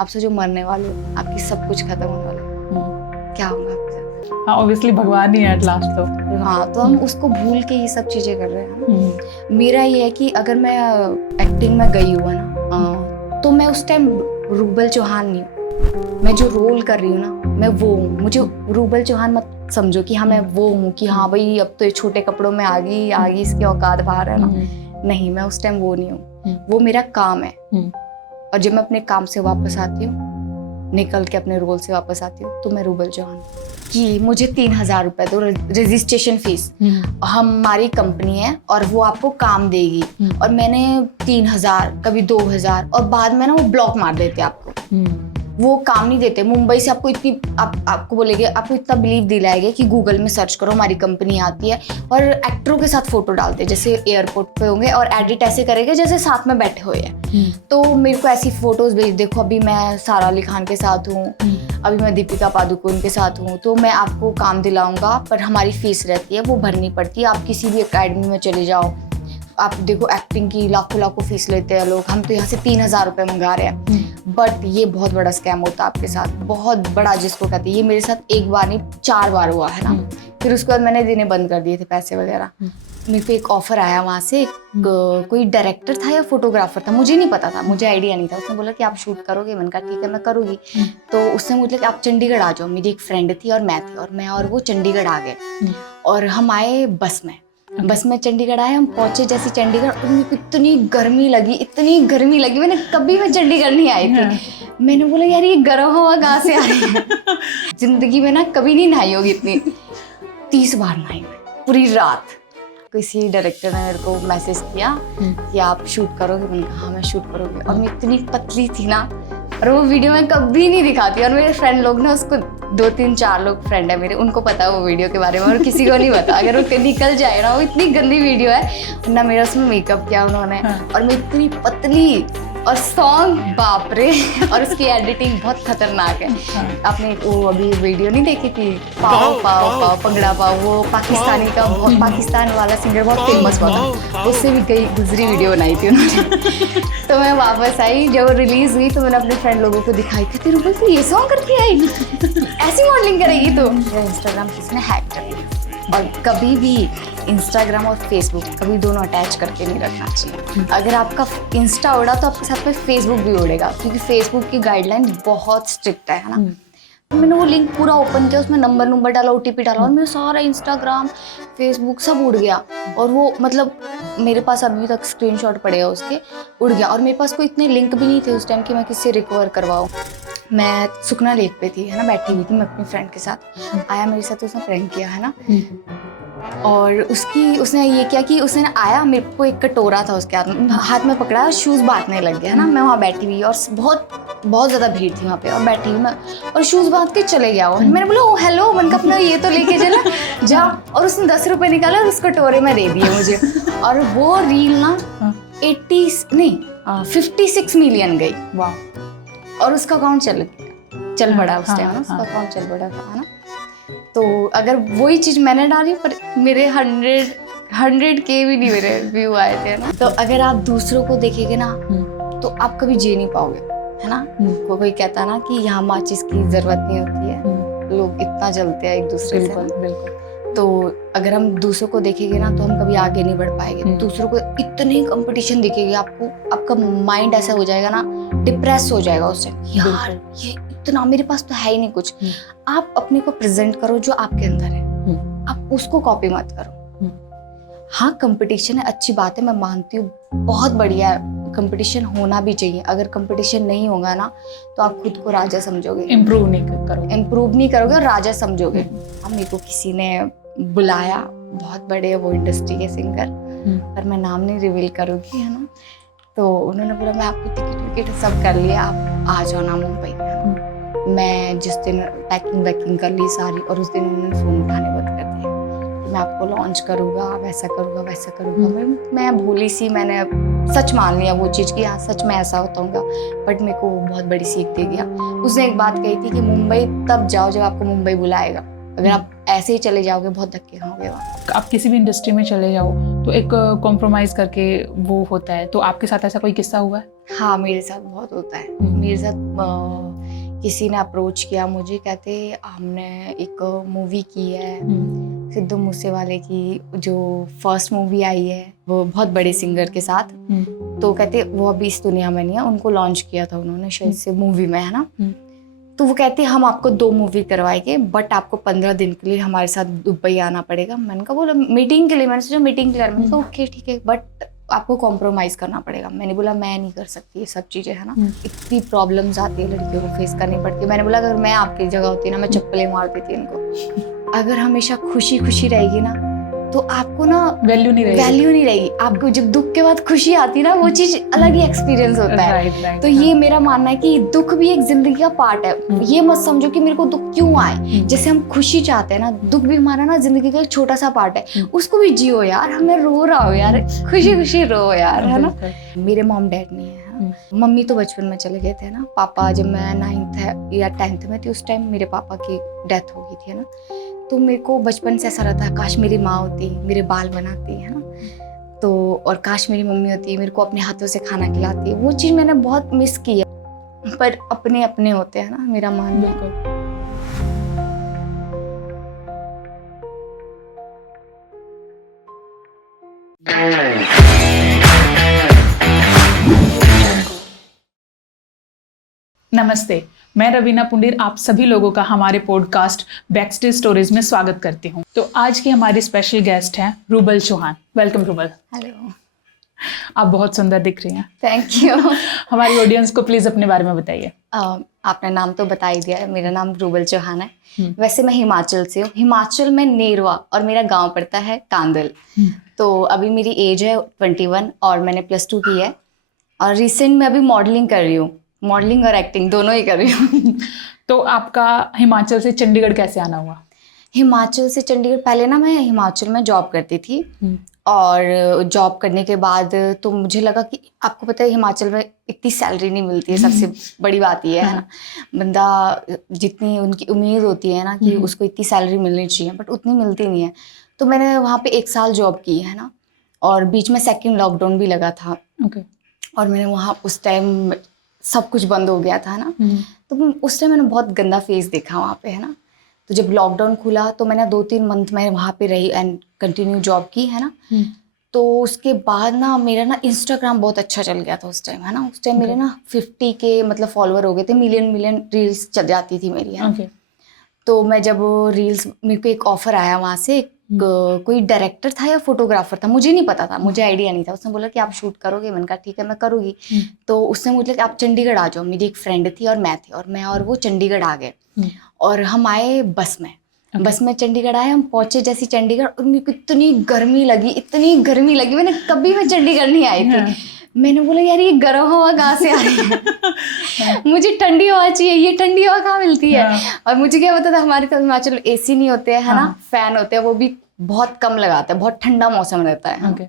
आपसे जो मरने वाले हो, आपकी सब कुछ खत्म होने वाला है, क्या होगा आपके साथ? हाँ ऑब्वियसली भगवान ही है एट लास्ट तो। हाँ, तो हम उसको भूल के ये सब चीजें कर रहे हैं। मेरा ये है कि अगर मैं एक्टिंग में गई हूँ ना, तो मैं उस टाइम रूबल चौहान नहीं हूँ। मैं जो रोल कर रही हूँ ना, मैं वो हूँ। मुझे रूबल चौहान मत समझो कि हाँ मैं वो हूँ कि हाँ भाई अब तो ये छोटे कपड़ों में आ गई इसकी औकात बाहर है ना। नहीं, मैं उस टाइम वो नहीं हूँ। वो मेरा काम है। और जब मैं अपने काम से वापस आती हूँ, निकल के अपने रोल से वापस आती हूँ, तो मैं रूबल चौहान कि मुझे 3,000 रुपए दो रजिस्ट्रेशन फीस। हमारी कंपनी है और वो आपको काम देगी, और मैंने 3,000 कभी 2,000, और बाद में ना वो ब्लॉक मार देते आपको। वो काम नहीं देते। मुंबई से आपको इतनी आपको बोलेंगे, आपको इतना बिलीव दिलाएंगे कि गूगल में सर्च करो, हमारी कंपनी आती है, और एक्टरों के साथ फोटो डालते हैं जैसे एयरपोर्ट पे होंगे, और एडिट ऐसे करेंगे जैसे साथ में बैठे हुए हैं। तो मेरे को ऐसी फोटोज भेज, देखो अभी मैं सारा अली खान के साथ हूँ, अभी मैं दीपिका पादुकोण के साथ हूँ, तो मैं आपको काम दिलाऊंगा, पर हमारी फीस रहती है, वो भरनी पड़ती है। आप किसी भी अकेडमी में चले जाओ, आप देखो एक्टिंग की लाखों लाखों फीस लेते हैं लोग। हम तो यहाँ से 3,000 रुपये मंगा रहे हैं। बट ये बहुत बड़ा स्कैम होता है आपके साथ, बहुत बड़ा, जिसको कहते हैं। ये मेरे साथ एक बार नहीं 4 बार हुआ है ना। फिर उसके बाद मैंने देने बंद कर दिए थे पैसे वगैरह। मेरे को एक ऑफर आया वहाँ से, कोई डायरेक्टर था या फोटोग्राफर था, मुझे नहीं पता था, मुझे आइडिया नहीं था। उसने बोला कि आप शूट करोगे? मैंने कहा ठीक है मैं करूँगी। तो उसने मुझे कि आप चंडीगढ़ आ जाओ। मेरी एक फ्रेंड थी और मैं और वो चंडीगढ़ आ गए, और हम आए बस में चंडीगढ़ आए। हम पहुंचे जैसे चंडीगढ़, और मेरे को इतनी गर्मी लगी। मैंने कभी मैं चंडीगढ़ नहीं आई थी। मैंने बोला यार ये गर्म हवा कहाँ से आ रही है। जिंदगी में ना कभी नहीं नहाई होगी इतनी। 30 बार नहाई मैं पूरी रात। किसी डायरेक्टर ने मेरे को मैसेज किया कि आप शूट करोगे? मैंने कहा हाँ मैं शूट करूँगी। और मैं इतनी पतली थी ना, और वो वीडियो में कभी नहीं दिखाती। और मेरे फ्रेंड लोग ना, उसको 2-3-4 लोग फ्रेंड है मेरे, उनको पता है वो वीडियो के बारे में, और किसी को नहीं पता। अगर वो निकल जाए ना, वो इतनी गंदी वीडियो है ना। मेरा उसमें मेकअप किया उन्होंने, और मैं इतनी पतली, और सॉन्ग बाप रे। और उसकी एडिटिंग बहुत खतरनाक है। आपने वो अभी वीडियो नहीं देखी थी, पाओ पाओ पाओ पंगड़ा पाओ, वो पाकिस्तानी का, पाकिस्तान वाला सिंगर बहुत फेमस हुआ था, उससे भी कई गुजरी वीडियो बनाई थी उन्होंने। तो मैं वापस आई, जब रिलीज हुई तो मैंने अपने फ्रेंड लोगों को दिखाई कि तेरे ऊपर ये सॉन्ग करके आई, ऐसी मॉडलिंग करेगी तो। इंस्टाग्राम किसी ने हैक कर लिया। और कभी भी इंस्टाग्राम और फेसबुक कभी दोनों अटैच करके नहीं रखना चाहिए। अगर आपका इंस्टा उड़ा तो आपके साथ में फेसबुक भी उड़ेगा, क्योंकि फेसबुक की गाइडलाइन बहुत स्ट्रिक्ट है ना। मैंने वो लिंक पूरा ओपन किया, उसमें नंबर डाला, OTP डाला, और मेरा सारा इंस्टाग्राम फेसबुक सब उड़ गया। और वो मतलब मेरे पास अभी तक स्क्रीनशॉट पड़े हैं उसके, उड़ गया। और मेरे पास कोई इतने लिंक भी नहीं थे उस टाइम कि मैं किससे रिकवर करवाऊँ। मैं सुखना लेक पे थी है ना, बैठी हुई थी मैं अपनी फ्रेंड के साथ। आया मेरे साथ, उसने प्रैंक किया है ना। और उसने ये किया कि उसने आया, मेरे को एक कटोरा था उसके हाथ में पकड़ा, और शूज़ बांटने लग गया है ना। मैं वहाँ बैठी हुई, और बहुत ज़्यादा भीड़ थी वहाँ पे, और बैठी हुई मैं, और शूज़ बांध के चले गया। और मैंने बोला ओ हेलो, मैंने कहा अपना ये तो लेके चला जा। और उसने 10 रुपये निकाले और उस कटोरे में दे दिए मुझे। और वो रील ना 56 मिलियन गई। वाह। और उसका अकाउंट चल पड़ा उस टाइम ना, उसका अकाउंट चल पड़ा था ना। तो अगर वही चीज मैंने डाली, पर मेरे 100K भी नहीं मेरे व्यू आए थे ना। तो अगर आप दूसरों को देखेंगे ना, तो आप कभी जी नहीं पाओगे है ना। कोई कहता ना कि यहाँ माचिस की जरूरत नहीं होती है, लोग इतना जलते हैं एक दूसरे से। बिल्कुल। तो अगर हम दूसरों को देखेंगे ना, तो हम कभी आगे नहीं बढ़ पाएंगे। दूसरों को इतनी कंपटीशन दिखेगी आपको, आपका माइंड ऐसा हो जाएगा ना, डिप्रेस हो जाएगा उससे, यार ये इतना मेरे पास तो है ही नहीं कुछ। आप अपने को प्रेजेंट करो जो आपके अंदर है, आप उसको कॉपी मत करो। हाँ कंपटीशन है, अच्छी बात है, मैं मानती हूँ, बहुत बढ़िया है, कंपटीशन होना भी चाहिए। अगर कंपटीशन नहीं होगा ना, तो आप खुद को राजा समझोगे, इम्प्रूव नहीं करोगे और राजा समझोगे। अब मेरे को किसी ने बुलाया, बहुत बड़े वो इंडस्ट्री के सिंगर, पर मैं नाम नहीं रिवील करूँगी है ना। तो उन्होंने बोला मैं आपकी टिकट सब कर लिया, आप आ जाओ ना मुंबई। मैं जिस दिन पैकिंग कर ली सारी, और उस दिन उन्होंने फ़ोन उठाने बंद कर दिया। मैं आपको लॉन्च करूँगा, वैसा करूँगा। मैं भोली सी, मैंने सच मान लिया वो चीज़ कि हाँ सच में ऐसा होता होगा। बट मेरे को वो बहुत बड़ी सीख दे गया। उसने एक बात कही थी कि मुंबई तब जाओ जब आपको मुंबई बुलाएगा। अगर आप ऐसे ही चले जाओगे बहुत धक्के खाओगे वहाँ। आप किसी भी इंडस्ट्री में चले जाओ तो एक कॉम्प्रोमाइज़ करके वो होता है, तो आपके साथ ऐसा कोई किस्सा हुआ है? हाँ, मेरे साथ बहुत होता है। मेरे साथ किसी ने अप्रोच किया मुझे, कहते हमने एक मूवी की है सिद्धू मूसेवाले की, जो फर्स्ट मूवी आई है वो बहुत बड़े सिंगर के साथ। तो कहते वो अभी इस दुनिया में नहीं है, उनको लॉन्च किया था उन्होंने शायद से मूवी में, है ना। तो वो कहते हम आपको 2 मूवी करवाएंगे, बट आपको 15 दिन के लिए हमारे साथ दुबई आना पड़ेगा। मैंने कहा बोला मीटिंग के लिए, मैंने सोचा मीटिंग के लिए, मैंने कहा ओके ठीक है, बट आपको कॉम्प्रोमाइज़ करना पड़ेगा। मैंने बोला मैं नहीं कर सकती ये सब चीज़ें, है ना। इतनी प्रॉब्लम्स आती है लड़कियों को फेस करनी पड़ती है। मैंने बोला अगर मैं आपकी जगह होती ना, मैं चप्पलें मार देती इनको। अगर हमेशा खुशी खुशी रहेगी ना तो आपको ना वैल्यू नहीं रहेगी। आपको जब दुख के बाद खुशी आती ना, वो चीज़ अलग ही एक्सपीरियंस होता है। तो ये मेरा मानना है कि दुख भी एक जिंदगी का पार्ट है। ये मत समझो कि मेरे को दुख क्यों आए। जैसे हम खुशी चाहते हैं ना, दुख भी हमारा ना जिंदगी का एक छोटा सा पार्ट है, उसको भी जियो यार। हमें रो रहा हो यार, खुशी खुशी रो यार, है ना। मेरे मॉम डैड नहीं है, मम्मी तो बचपन में चले गए थे ना। पापा जब मैं 9th या 10th में थी उस टाइम मेरे पापा की डेथ हो गई थी, है ना। तो मेरे को बचपन से ऐसा रहता है काश मेरी माँ होती, मेरे बाल बनाती, है ना। तो और काश मेरी मम्मी होती, मेरे को अपने हाथों से खाना खिलाती। वो चीज़ मैंने बहुत मिस की है, पर अपने अपने होते हैं ना, मेरा मानना। बिल्कुल। नमस्ते, मैं रवीना पुंडीर आप सभी लोगों का हमारे पॉडकास्ट बैकस्टेज स्टोरीज में स्वागत करती हूँ। तो आज की हमारी स्पेशल गेस्ट हैं रूबल चौहान। वेलकम रूबल। हेलो। आप बहुत सुंदर दिख रही हैं। Thank you. हमारी ऑडियंस को प्लीज अपने बारे में बताइए। आपने नाम तो बता ही दिया है, मेरा नाम रूबल चौहान है। वैसे मैं हिमाचल से हूँ, हिमाचल में नेरवा, और मेरा गांव पड़ता है कांदल। तो अभी मेरी एज है 21 और मैंने +2 की है, और रिसेंट में अभी मॉडलिंग कर रही हूँ। मॉडलिंग और एक्टिंग दोनों ही कर रही हूँ। तो आपका हिमाचल से चंडीगढ़ कैसे आना हुआ? हिमाचल से चंडीगढ़, पहले ना मैं हिमाचल में जॉब करती थी, और जॉब करने के बाद तो मुझे लगा कि आपको पता है हिमाचल में इतनी सैलरी नहीं मिलती है, सबसे बड़ी बात ये है ना। बंदा जितनी उनकी उम्मीद होती है ना कि उसको इतनी सैलरी मिलनी चाहिए, बट उतनी मिलती नहीं है। तो मैंने वहाँ पे 1 साल जॉब की, है ना, और बीच में 2nd लॉकडाउन भी लगा था। और मैंने वहाँ उस टाइम सब कुछ बंद हो गया था ना। तो उस टाइम मैंने बहुत गंदा फेस देखा वहाँ पे, है ना। तो जब लॉकडाउन खुला तो मैंने 2-3 मंथ में वहाँ पे रही एंड कंटिन्यू जॉब की, है ना। तो उसके बाद ना मेरा ना इंस्टाग्राम बहुत अच्छा चल गया था उस टाइम, है ना। उस टाइम मेरे ना 50 के मतलब फॉलोअर हो गए थे, मिलियन रील्स चल जाती थी मेरी, है ना। तो मैं जब रील्स, मेरे को एक ऑफर आया वहाँ से, कोई डायरेक्टर था या फोटोग्राफर था, मुझे नहीं पता था, मुझे आइडिया नहीं था। उसने बोला कि आप शूट करोगे? मैंने कहा ठीक है मैं करूँगी। तो उसने मुझे कि आप चंडीगढ़ आ जाओ। मेरी एक फ्रेंड थी और मैं थी, और मैं और वो चंडीगढ़ आ गए, और हम आए बस में। बस में चंडीगढ़ आए, हम पहुंचे जैसी चंडीगढ़, और मेरे को इतनी गर्मी लगी, मैंने कभी मैं चंडीगढ़ नहीं आई थी। मैंने बोला यार ये गर्म हवा कहाँ से आ रही है। मुझे ठंडी हवा चाहिए, ये ठंडी हवा कहाँ मिलती है। और मुझे क्या पता था हमारे तो हिमाचल में AC नहीं होते हैं, है ना, फैन होते हैं, वो भी बहुत कम लगाते हैं, बहुत ठंडा मौसम रहता है।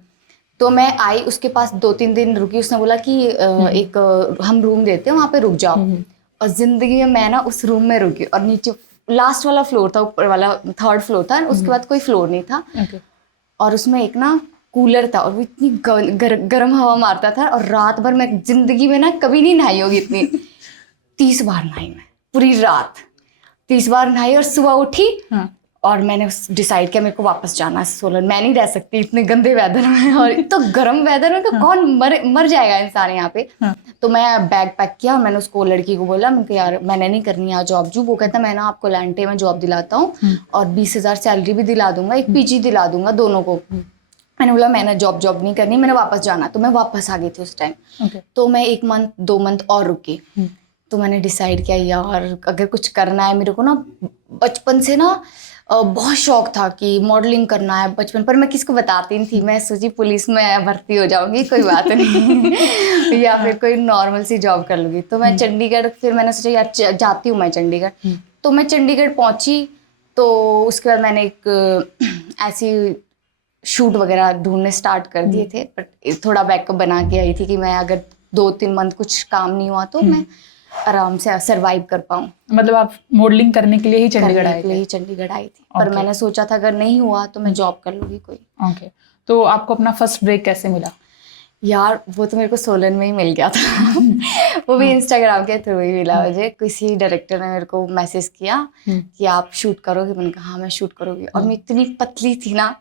तो मैं आई उसके पास 2-3 दिन रुकी। उसने बोला कि एक हम रूम देते हैं, वहाँ पे रुक जाओ। और जिंदगी में मैं ना उस रूम में रुकी, और नीचे लास्ट वाला फ्लोर था, ऊपर वाला 3rd फ्लोर था, उसके बाद कोई फ्लोर नहीं था। और उसमें एक ना कूलर था, और वो इतनी गर्म हवा मारता था। और रात भर मैं जिंदगी में ना कभी नहीं नहाई होगी इतनी, 30 बार नहाई मैं पूरी रात, 30 बार नहाई। और सुबह उठी और मैंने डिसाइड किया मेरे को वापस जाना है सोलन, मैं नहीं रह सकती इतने गंदे वेदर में, और तो गर्म वेदर में तो कौन मर जाएगा इंसान यहाँ पे। तो मैं बैग पैक किया, और मैंने उसको लड़की को बोला, मैं यार मैंने नहीं करनी है जॉब जो। वो कहता मैं ना आपको लैंटे में जॉब दिलाता हूँ, और 20,000 सैलरी भी दिला दूंगा, एक PG दिला दूंगा, दोनों को। मैंने बोला मैंने जॉब नहीं करनी, मैंने वापस जाना। तो मैं वापस आ गई थी उस टाइम। तो मैं 1 मंथ 2 मंथ और रुकी। तो मैंने डिसाइड किया यार अगर कुछ करना है मेरे को ना, बचपन से ना बहुत शौक था कि मॉडलिंग करना है बचपन पर। मैं किसको बताती नहीं थी, मैं सोची पुलिस में भर्ती हो जाऊंगी, कोई बात नहीं, या फिर कोई नॉर्मल सी जॉब कर लूँगी। तो मैं चंडीगढ़, फिर मैंने सोचा यार जाती हूँ मैं चंडीगढ़। तो मैं चंडीगढ़ पहुँची। तो उसके बाद मैंने एक ऐसी शूट वगैरह ढूंढने स्टार्ट कर दिए थे, बट थोड़ा बैकअप बना के आई थी कि मैं अगर 2-3 मंथ कुछ काम नहीं हुआ तो मैं आराम से सरवाइव कर पाऊँ। मतलब आप मॉडलिंग करने के लिए ही चंडीगढ़ आए के लिए थे? ही चंडीगढ़ आई थी, पर Okay. मैंने सोचा था अगर नहीं हुआ तो मैं जॉब कर लूँगी कोई। ओके, तो आपको अपना फर्स्ट ब्रेक कैसे मिला? यार वो तो मेरे को सोलन में ही मिल गया था वो भी इंस्टाग्राम के थ्रू ही मिला मुझे। किसी डायरेक्टर ने मेरे को मैसेज किया कि आप शूट करोगे, मैंने कहा हाँ मैं शूट करूँगी। और मैं इतनी पतली थी ना,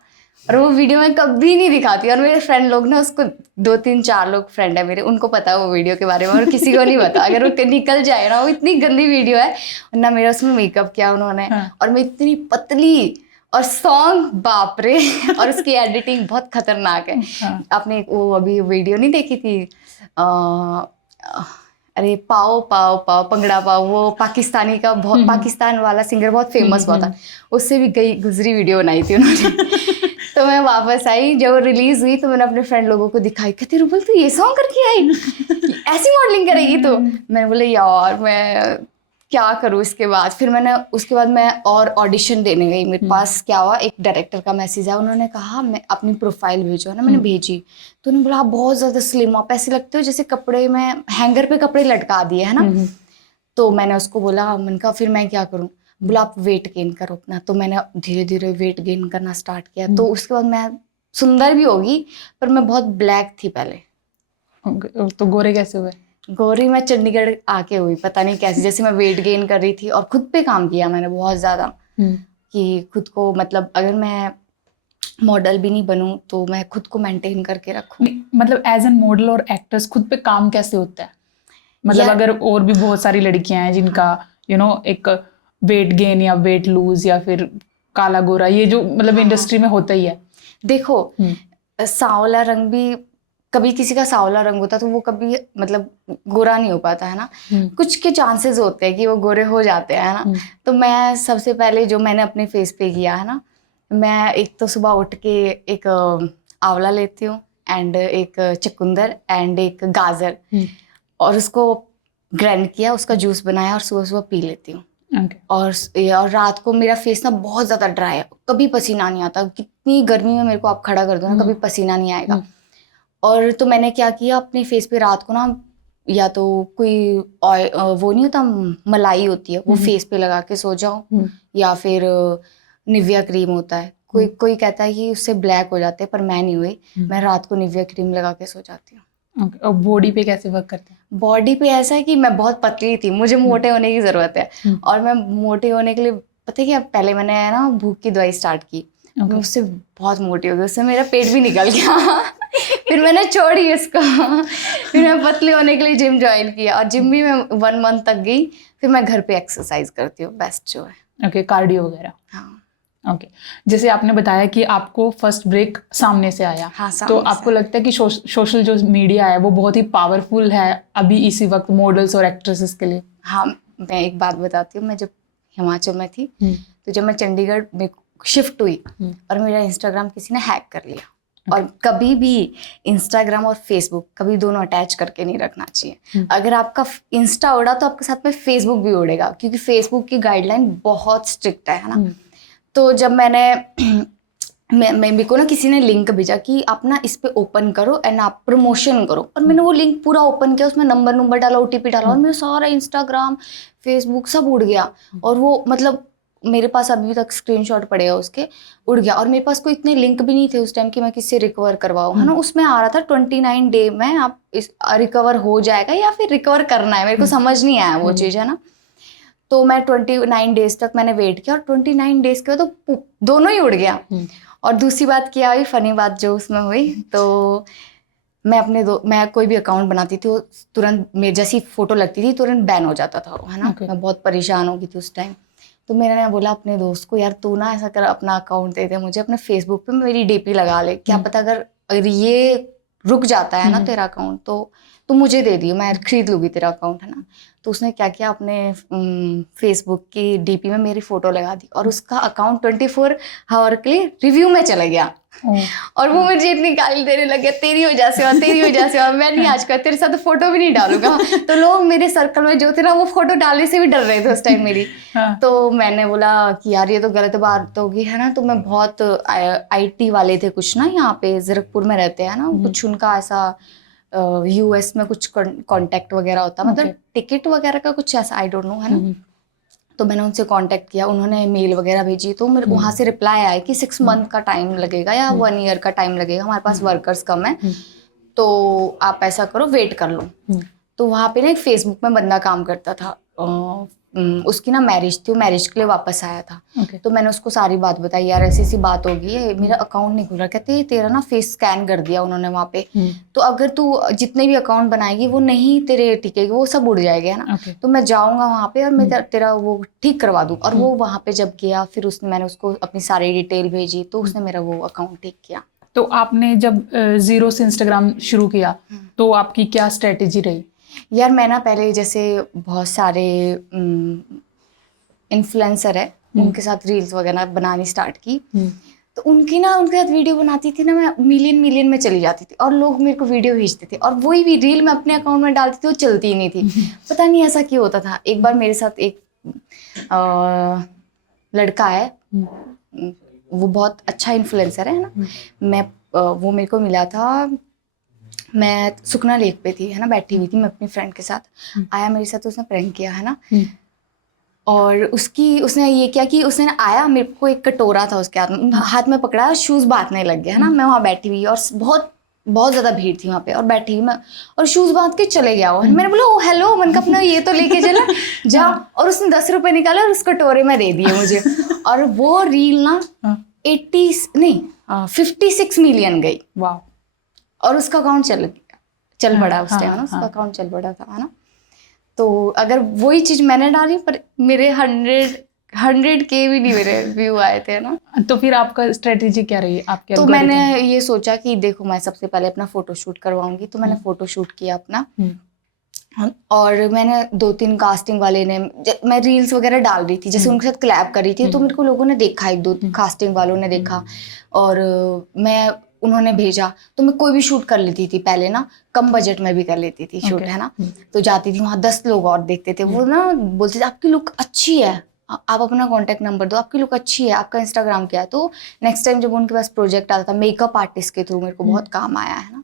और वो वीडियो में कभी नहीं दिखाती, और मेरे फ्रेंड लोग ना उसको 2-3-4 लोग फ्रेंड है मेरे, उनको पता है वो वीडियो के बारे में, और किसी को नहीं पता। अगर वो निकल जाए ना, वो इतनी गंदी वीडियो है ना, मेरा उसमें मेकअप किया उन्होंने, और मैं इतनी पतली, और सॉन्ग बाप रे और उसकी एडिटिंग बहुत खतरनाक है। आपने वो अभी वीडियो नहीं देखी थी अरे पाओ पाओ पाओ पंगड़ा पाओ, वो पाकिस्तानी का बहुत पाकिस्तान वाला सिंगर बहुत फेमस हुआ था, उससे भी गई गुजरी वीडियो बनाई थी उन्होंने तो मैं वापस आई, जब रिलीज हुई तो मैंने अपने फ्रेंड लोगों को दिखाई, कहते रुबल तू ये सॉन्ग करके आई, ऐसी मॉडलिंग करेगी तो। मैंने बोला यार मैं क्या करूँ इसके बाद। फिर मैंने उसके बाद मैं और ऑडिशन देने गई। मेरे पास क्या हुआ, एक डायरेक्टर का मैसेज आया, उन्होंने कहा मैं अपनी प्रोफाइल भेजो है ना, मैंने भेजी तो उन्होंने बोला आप बहुत ज़्यादा स्लिम, आप ऐसे लगते हो जैसे कपड़े में हैंगर पे कपड़े लटका दिए है ना। तो मैंने उसको बोला, मैंने कहा फिर मैं क्या करूँ, बोला आप वेट गेन करो अपना। तो मैंने धीरे धीरे वेट गेन करना स्टार्ट किया। तो उसके बाद मैं सुंदर भी होगी, पर मैं बहुत ब्लैक थी पहले। तो गोरे कैसे हुए? गोरी मैं चंडीगढ़ आके हुई, पता नहीं कैसे, जैसे मैं वेट गेन कर रही थी और खुद पे काम किया मैंने बहुत ज़्यादा कि खुद को, मतलब अगर मैं मॉडल भी नहीं बनूं तो मैं खुद को मेंटेन करके रखूं। मतलब एज एन मॉडल और एक्ट्रेस खुद पे काम कैसे होता है? मतलब अगर और भी बहुत सारी लड़कियां हैं जिनका एक वेट गेन या वेट लूज या फिर काला गोरा, ये जो मतलब इंडस्ट्री में होता ही है। देखो सांवला रंग भी, कभी किसी का सांवला रंग होता तो वो कभी मतलब गोरा नहीं हो पाता है ना, कुछ के चांसेस होते हैं कि वो गोरे हो जाते हैं ना। तो मैं सबसे पहले जो मैंने अपने फेस पे किया है ना, मैं एक तो सुबह उठ के एक आंवला लेती हूँ एंड एक चुकंदर एंड एक गाजर, और उसको ग्राइंड किया, उसका जूस बनाया और सुबह सुबह पी लेती हूँ। और रात को मेरा फेस ना बहुत ज़्यादा ड्राई है, कभी पसीना नहीं आता। कितनी गर्मी में मेरे को आप खड़ा कर दो ना, कभी पसीना नहीं आएगा। और तो मैंने क्या किया, अपने फेस पे रात को ना, या तो कोई वो नहीं होता मलाई होती है, वो फेस पे लगा के सो जाओ, या फिर निविया क्रीम होता है, कोई कहता है कि उससे ब्लैक हो जाते हैं, पर मैं नहीं हुई। मैं रात को निविया क्रीम लगा के सो जाती हूँ। और बॉडी पे कैसे वर्क करते हैं? बॉडी पे ऐसा है कि मैं बहुत पतली थी, मुझे मोटे होने की जरूरत है, और मैं मोटे होने के लिए पता है क्या, पहले मैंने ना भूख की दवाई स्टार्ट की, मैं उससे बहुत मोटी हो गई, उससे मेरा पेट भी निकल गया फिर मैंने छोड़ी उसको फिर मैं पतली होने के लिए जिम ज्वाइन किया, और जिम भी मैं 1 मंथ तक गई। फिर मैं घर पे एक्सरसाइज करती हूँ, बेस्ट जो है। कार्डियो वगैरह। हाँ। जैसे आपने बताया कि आपको फर्स्ट ब्रेक सामने से आया। हाँ, तो आपको लगता है कि सोशल जो मीडिया है वो बहुत ही पावरफुल है अभी इसी वक्त मॉडल्स और एक्ट्रेसेस के लिए? हाँ, मैं एक बात बताती हूँ। मैं जब हिमाचल में थी, तो जब मैं चंडीगढ़ में शिफ्ट हुई और मेरा इंस्टाग्राम किसी ने हैक कर लिया, और कभी भी इंस्टाग्राम और फेसबुक कभी दोनों अटैच करके नहीं रखना चाहिए। अगर आपका इंस्टा उड़ा तो आपके साथ में फेसबुक भी उड़ेगा, क्योंकि फेसबुक की गाइडलाइन बहुत स्ट्रिक्ट है ना। तो जब मेरे को ना किसी ने लिंक भेजा कि आप ना इस पे ओपन करो एंड आप प्रमोशन करो, और मैंने वो लिंक पूरा ओपन किया, उसमें नंबर डाला, OTP डाला, और मेरा सारा इंस्टाग्राम फेसबुक सब उड़ गया। और वो मतलब मेरे पास अभी तक स्क्रीनशॉट पड़े हैं उसके, उड़ गया। और मेरे पास कोई इतने लिंक भी नहीं थे उस टाइम कि मैं किससे रिकवर करवाऊँ, है ना। उसमें आ रहा था 29 डे में आप रिकवर हो जाएगा या फिर रिकवर करना है, मेरे को समझ नहीं आया वो चीज़, है ना। तो मैं 29 डेज तक मैंने वेट किया, और 29 डेज के बाद तो दोनों ही उड़ गया। और दूसरी बात क्या हुई, फनी बात जो उसमें हुई, तो मैं कोई भी अकाउंट बनाती थी, वो तुरंत मेरी जैसी फोटो लगती थी तुरंत बैन हो जाता था, है ना। मैं बहुत परेशान हो गई थी उस टाइम। तो मैंने बोला अपने दोस्त को, यार तू ना ऐसा कर, अपना अकाउंट दे दे मुझे, अपने फेसबुक पे मेरी DP लगा ले, क्या पता अगर ये रुक जाता है ना तेरा अकाउंट, तो तू मुझे दे दियो, मैं खरीद लूँगी तेरा अकाउंट, है ना। तो उसने क्या किया, अपने फेसबुक की DP में मेरी फोटो लगा दी, और उसका अकाउंट 24 आवर के लिए रिव्यू में चला गया। और वो मुझे इतनी गाली देने लगे, तेरी वजह से हुआ, तेरी वजह से हुआ, मैं नहीं आज कर तेरे साथ फोटो भी नहीं डालूंगा। तो लोग मेरे सर्कल में जो थे ना, वो फोटो डालने से भी डर रहे थे उस टाइम मेरी। तो मैंने बोला कि यार ये तो गलत बात होगी, है ना। तो मैं बहुत IT वाले थे कुछ ना, यहाँ पे ज़ीरकपुर में रहते हैं ना कुछ, उनका ऐसा यूएस में कुछ कांटेक्ट वगैरह होता, मतलब Okay. टिकट वगैरह का कुछ ऐसा, आई डोंट नो, है ना। तो मैंने उनसे कांटेक्ट किया, उन्होंने मेल वगैरह भेजी, तो मेरे वहाँ से रिप्लाई आया कि 6 मंथ का टाइम लगेगा या 1 ईयर का टाइम लगेगा, हमारे पास वर्कर्स कम है, तो आप ऐसा करो, वेट कर लो। तो वहाँ पे ना एक फेसबुक में बंदा काम करता था, उसकी ना मैरिज थी, वो मैरिज के लिए वापस आया था। Okay. तो मैंने उसको सारी बात बताई, यार ऐसी ऐसी बात होगी है, मेरा अकाउंट नहीं खुल रहा। कहते तेरा ना फेस स्कैन कर दिया उन्होंने वहाँ पे, तो अगर तू जितने भी अकाउंट बनाएगी वो नहीं तेरे टिकेगी, वो सब उड़ जाएगा, है ना। Okay. तो मैं जाऊंगा वहाँ पे और मैं तेरा वो ठीक करवा दूँ। और वो वहाँ पे जब गया, फिर मैंने उसको अपनी सारी डिटेल भेजी, तो उसने मेरा वो अकाउंट ठीक किया। तो आपने जब जीरो से इंस्टाग्राम शुरू किया तो आपकी क्या स्ट्रेटेजी रही? यार मैं ना पहले जैसे बहुत सारे इन्फ्लुएंसर है, उनके साथ रील्स वगैरह बनानी स्टार्ट की, तो उनके साथ वीडियो बनाती थी ना, मैं मिलियन में चली जाती थी, और लोग मेरे को वीडियो भेजते थे, और वही भी रील मैं अपने अकाउंट में डालती थी, वो चलती ही नहीं थी। पता नहीं ऐसा क्यों होता था। एक बार मेरे साथ एक लड़का है, वो बहुत अच्छा इन्फ्लुएंसर है ना, वो मेरे को मिला था, मैं सुखना लेक पे थी, है ना, बैठी हुई थी मैं अपनी फ्रेंड के साथ, आया मेरे साथ, उसने प्रैंक किया, है ना। और उसने ये किया कि उसने आया, मेरे को एक कटोरा था उसके हाथ में पकड़ा, शूज बांधने लग गया, है ना। मैं वहाँ बैठी हुई और बहुत ज्यादा भीड़ थी वहाँ पे, और बैठी हुई मैं, और शूज बांध के चले गया वो। मैंने बोला ओ हेलो, मन का अपना ये तो लेके चला जा, और उसने 10 रुपए निकाले और उस कटोरे में दे दिए मुझे। और वो रील ना 56 मिलियन गई। वाह। और उसका अकाउंट चल पड़ा उस टाइम ना, उसका अकाउंट चल पड़ा था, है ना। तो अगर वही चीज मैंने डाली, पर मेरे 100K भी नहीं मेरे व्यू आए थे ना। तो फिर आपका स्ट्रेटेजी क्या रही आपके? तो मैंने ये सोचा कि देखो मैं सबसे पहले अपना फोटोशूट करवाऊंगी, तो मैंने फोटोशूट किया अपना। और मैंने 2-3 कास्टिंग वाले ने, मैं रील्स वगैरह डाल रही थी, जैसे उनके साथ कोलैब कर रही थी, तो मेरे को लोगों ने देखा, 1-2 कास्टिंग वालों ने देखा, और उन्होंने भेजा। तो मैं कोई भी शूट कर लेती थी पहले ना, कम बजट में भी कर लेती थी शूट, है ना। तो जाती थी वहाँ, 10 लोग और देखते थे, वो ना बोलते थे आपकी लुक अच्छी है, आप अपना कॉन्टेक्ट नंबर दो, आपकी लुक अच्छी है, आपका इंस्टाग्राम क्या है। तो नेक्स्ट टाइम जब उनके पास प्रोजेक्ट आता था, मेकअप आर्टिस्ट के थ्रू मेरे को बहुत काम आया, है ना।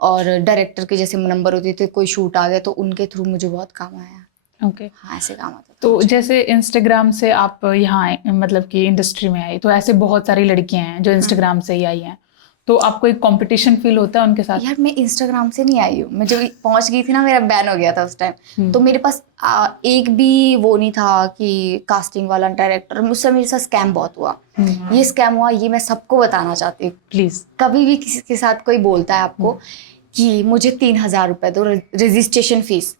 और डायरेक्टर के जैसे नंबर होते थे, कोई शूट आ गया तो उनके थ्रू मुझे बहुत काम आया। ओके। हाँ, ऐसे काम आता था। तो जैसे इंस्टाग्राम से आप यहाँ आए, मतलब कि इंडस्ट्री में आई, तो ऐसे बहुत सारी लड़कियां हैं जो इंस्टाग्राम से ही आई हैं, तो आपको एक कंपटीशन फील होता है उनके साथ? यार मैं इंस्टाग्राम से नहीं आई हूँ, मैं जब पहुंच गई थी ना, मेरा बैन हो गया था उस टाइम, तो मेरे पास एक भी वो नहीं था कि कास्टिंग वाला डायरेक्टर। मुझसे मेरे साथ स्कैम बहुत हुआ, ये स्कैम हुआ, ये मैं सबको बताना चाहती हूँ। प्लीज, कभी भी किसी के साथ कोई बोलता है आपको कि मुझे 3,000 रुपए दो रजिस्ट्रेशन फीस,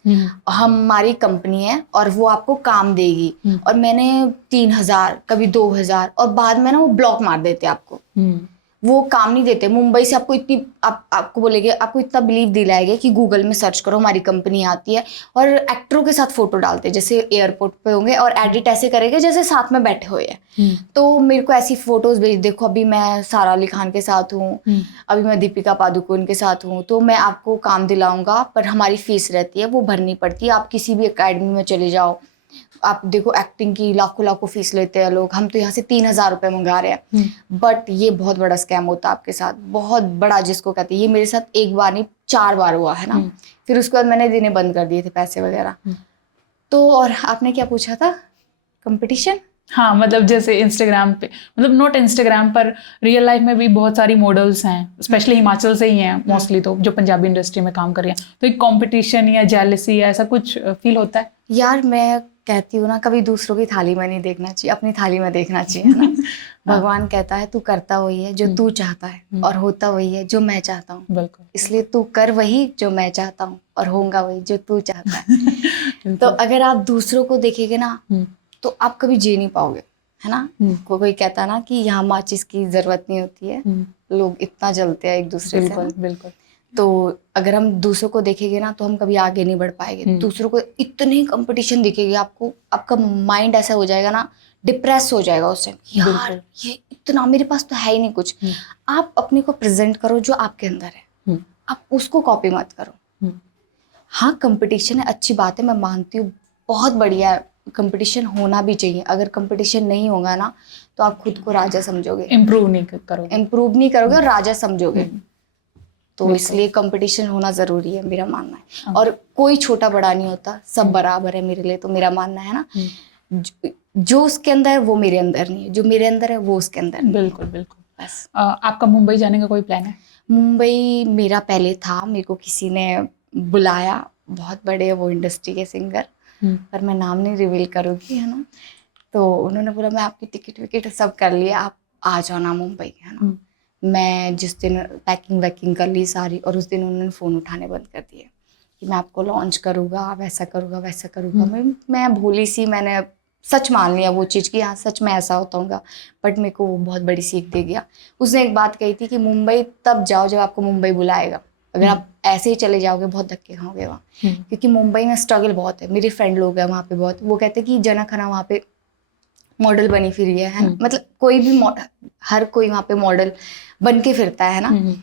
हमारी कंपनी है और वो आपको काम देगी, और मैंने 3,000 कभी 2,000, और बाद में ना वो ब्लॉक मार देते आपको, वो काम नहीं देते। मुंबई से आपको इतनी आपको बोलेंगे, आपको इतना बिलीव दिलाएंगे कि गूगल में सर्च करो, हमारी कंपनी आती है, और एक्टरों के साथ फोटो डालते हैं, जैसे एयरपोर्ट पे होंगे, और एडिट ऐसे करेंगे जैसे साथ में बैठे हुए हैं। तो मेरे को ऐसी फोटोज भेज, देखो अभी मैं सारा अली खान के साथ हूँ, अभी मैं दीपिका पादुकोण के साथ हूँ, तो मैं आपको काम दिलाऊंगा, पर हमारी फीस रहती है, वो भरनी पड़ती है। आप किसी भी अकेडमी में चले जाओ, आप देखो एक्टिंग की लाखों फीस लेते हैं लोग, हम तो यहाँ से 3,000 रुपए मंगा रहे हैं। बट ये बहुत बड़ा स्कैम होता है आपके साथ, बहुत बड़ा, जिसको कहते हैं। ये मेरे साथ एक बार नहीं 4 बार हुआ, है ना। फिर उसके बाद मैंने देने बंद कर दिए थे पैसे वगैरह। तो और आपने क्या पूछा था, कंपटीशन? हाँ, मतलब जैसे इंस्टाग्राम पे, मतलब नॉट इंस्टाग्राम पर, रियल लाइफ में भी बहुत सारी मॉडल्स हैं, स्पेशली हिमाचल से ही हैं मोस्टली, तो जो पंजाबी इंडस्ट्री में काम कर रही हैं, तो एक कंपटीशन या जेलसी या ऐसा कुछ फील होता है? यार मैं कहती हूँ ना, कभी दूसरों की थाली में नहीं देखना चाहिए, अपनी थाली में देखना चाहिए, है ना। भगवान कहता है तू करता वही है जो तू चाहता है, और होता वही है जो मैं चाहता हूँ। बिल्कुल। इसलिए तू कर वही जो मैं चाहता हूँ, और होगा वही जो तू चाहता है। तो अगर आप दूसरों को देखेंगे ना, तो आप कभी जी नहीं पाओगे, है ना। कोई कहता है ना कि यहाँ माचिस की जरूरत नहीं होती है, लोग इतना जलते हैं एक दूसरे से। बिल्कुल बिल्कुल। तो अगर हम दूसरों को देखेंगे ना, तो हम कभी आगे नहीं बढ़ पाएंगे। दूसरों को इतने कंपटीशन दिखेगी आपको, आपका माइंड ऐसा हो जाएगा ना, डिप्रेस हो जाएगा उस टाइम, यार ये इतना, मेरे पास तो है ही नहीं कुछ। आप अपने को प्रेजेंट करो जो आपके अंदर है, आप उसको कॉपी मत करो। हाँ, कंपटीशन है, अच्छी बात है, मैं मानती हूँ, बहुत बढ़िया है, कंपटीशन होना भी चाहिए। अगर कंपटीशन नहीं होगा ना, तो आप खुद को राजा समझोगे, इम्प्रूव नहीं करोगे और राजा समझोगे। तो बिल्कुल। इसलिए कंपटीशन होना ज़रूरी है, मेरा मानना है। हाँ। और कोई छोटा बड़ा नहीं होता, सब बराबर है मेरे लिए, तो मेरा मानना है ना, जो उसके अंदर है वो मेरे अंदर नहीं है, जो मेरे अंदर है वो उसके अंदर नहीं है। बिल्कुल बिल्कुल। बस। आपका मुंबई जाने का कोई प्लान है? मुंबई मेरा पहले था, मेरे को किसी ने बुलाया, बहुत बड़े वो इंडस्ट्री के सिंगर, पर मैं नाम नहीं रिवील करूँगी, है ना। तो उन्होंने बोला मैं आपकी टिकट विकेट सब कर लिया, आप आ जाओ ना मुंबई, है ना। मैं जिस दिन पैकिंग वैकिंग कर ली सारी, और उस दिन उन्होंने फ़ोन उठाने बंद कर दिए कि मैं आपको लॉन्च करूँगा, वैसा करूँगा वैसा करूँगा। मैं भोली सी, मैंने सच मान लिया वो चीज़ कि हाँ सच में ऐसा होता होगा, बट मेरे को वो बहुत बड़ी सीख दे गया। उसने एक बात कही थी कि मुंबई तब जाओ जब आपको मुंबई बुलाएगा, अगर आप ऐसे ही चले जाओगे बहुत धक्के खाओगे वहाँ, क्योंकि मुंबई में स्ट्रगल बहुत है। मेरे फ्रेंड लोग हैं वहाँ पे बहुत, वो कहते हैं कि जना खन्ना वहाँ पे मॉडल बनी फिरी है ना, मतलब कोई भी हर कोई वहाँ पे मॉडल बन के फिरता है ना,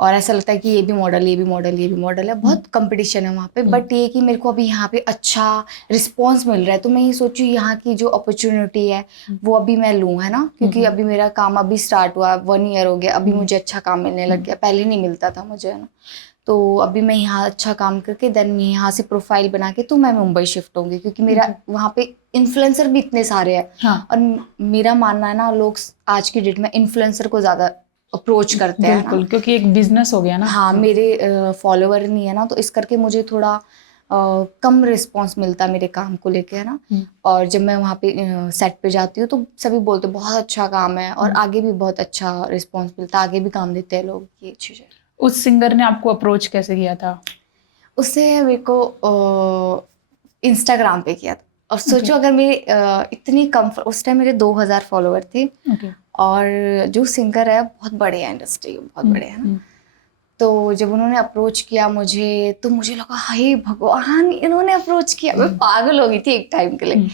और ऐसा लगता है कि ये भी मॉडल, ये भी मॉडल, ये भी मॉडल है, बहुत कंपटीशन है वहाँ पे। बट ये कि मेरे को अभी यहाँ पे अच्छा रिस्पॉन्स मिल रहा है, तो मैं ये सोचूं यहाँ की जो अपॉर्चुनिटी है वो अभी मैं लूँ, है ना, क्योंकि अभी मेरा काम अभी स्टार्ट हुआ, 1 ईयर हो गया, अभी मुझे अच्छा काम मिलने लग गया, पहले नहीं मिलता था मुझे, है ना। तो अभी मैं यहाँ अच्छा काम करके देन यहाँ से प्रोफाइल बना के तो मैं मुंबई शिफ्ट होंगी, क्योंकि मेरा वहाँ पे इन्फ्लुएंसर भी इतने सारे हैं। हाँ। और मेरा मानना है ना, लोग आज की डेट में इन्फ्लुएंसर को ज़्यादा अप्रोच करते हैं बिल्कुल, ना, क्योंकि एक बिजनेस हो गया ना। हाँ मेरे फॉलोवर नहीं है ना, तो इस करके मुझे थोड़ा कम रिस्पांस मिलता है मेरे काम को लेके, है ना। और जब मैं वहाँ पे सेट पे जाती हूँ तो सभी बोलते बहुत अच्छा काम है, और आगे भी बहुत अच्छा रिस्पांस मिलता है, आगे भी काम देते हैं लोग, ये चीज़ है। उस सिंगर ने आपको अप्रोच कैसे किया था? उससे मेरे को इंस्टाग्राम पे किया था, और सोचो अगर मेरी इतनी कम, उस टाइम मेरे 2000 फॉलोवर थे, और जो सिंगर है बहुत बड़े हैं, इंडस्ट्री बहुत बड़े हैं ना। तो जब उन्होंने अप्रोच किया मुझे, तो मुझे लगा हाय भगवान, इन्होंने अप्रोच किया, मैं पागल हो गई थी एक टाइम के लिए।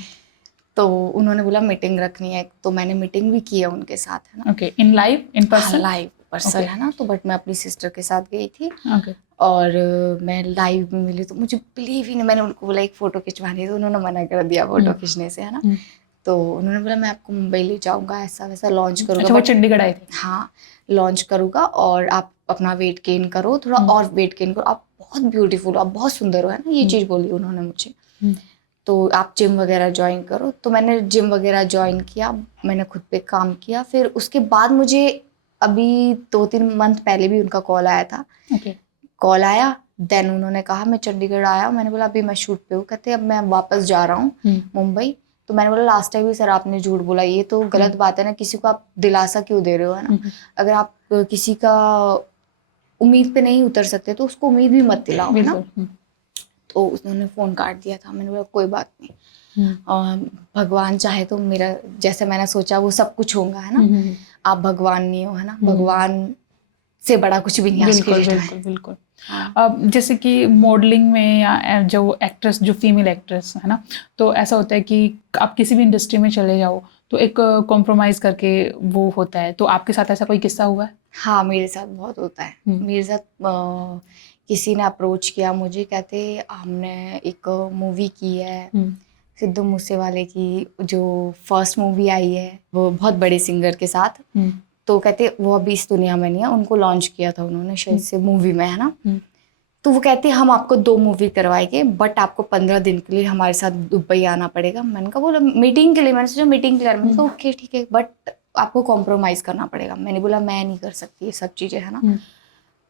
तो उन्होंने बोला मीटिंग रखनी है, तो मैंने मीटिंग भी की है उनके साथ, है ना। Okay, in live, in person? Live person, है ना। तो बट मैं अपनी सिस्टर के साथ गई थी, ओके। और मैं लाइव में मिली, तो मुझे बिलीव ही नहीं, मैंने उनको बोला एक फ़ोटो खिंचवानी, तो उन्होंने मना कर दिया फ़ोटो खींचने से, है ना। तो उन्होंने बोला मैं आपको मुंबई ले जाऊँगा, ऐसा वैसा लॉन्च करूँगा। अच्छा, वो चंडीगढ़ आए थे? हाँ, लॉन्च करूँगा, और आप अपना वेट गेन करो, थोड़ा और वेट गेन करो, आप बहुत ब्यूटीफुल हो, आप बहुत सुंदर हो, है ना, ये चीज़ बोली उन्होंने मुझे। तो आप जिम वगैरह ज्वाइन करो। तो मैंने जिम वगैरह ज्वाइन किया, मैंने खुद पे काम किया। फिर उसके बाद मुझे अभी 2-3 मंथ पहले भी उनका कॉल आया था। कॉल आया, देन उन्होंने कहा मैं चंडीगढ़ आया, मैंने बोला अभी मैं शूट पे हूँ, कहते अब मैं वापस जा रहा हूँ मुंबई। तो मैंने बोला लास्ट टाइम भी सर आपने झूठ बोला, ये तो गलत बात है ना, किसी को आप दिलासा क्यों दे रहे हो, है ना। अगर आप किसी का उम्मीद पे नहीं उतर सकते तो उसको उम्मीद भी मत दिलाओ, है ना। तो उन्होंने फ़ोन काट दिया था, मैंने बोला कोई बात नहीं, और भगवान चाहे तो मेरा जैसे मैंने सोचा वो सब कुछ होगा, है ना। आप भगवान नहीं हो, है ना, भगवान से बड़ा कुछ भी नहीं आज के डेट में। बिल्कुल। अब जैसे कि मॉडलिंग में या जो एक्ट्रेस, जो फीमेल एक्ट्रेस है ना, तो ऐसा होता है कि आप किसी भी इंडस्ट्री में चले जाओ तो एक कॉम्प्रोमाइज करके वो होता है, तो आपके साथ ऐसा कोई किस्सा हुआ है? हाँ, मेरे साथ बहुत होता है। मेरे साथ किसी ने अप्रोच किया मुझे, कहते हमने एक मूवी की है सिद्धू मूसेवाले की, जो फर्स्ट मूवी आई है वो बहुत बड़े सिंगर के साथ। तो कहते वो अभी इस दुनिया में नहीं है, उनको लॉन्च किया था उन्होंने शायद से मूवी में, है ना। तो वो कहते हम आपको 2 मूवी करवाएंगे, बट आपको 15 दिन के लिए हमारे साथ दुबई आना पड़ेगा। मैंने कहा बोला मीटिंग के लिए, मैंने सोचा मीटिंग के लिए, मैंने कहा ओके ठीक है, बट आपको कॉम्प्रोमाइज़ करना पड़ेगा। मैंने बोला मैं नहीं कर सकती ये सब चीज़ें, है ना।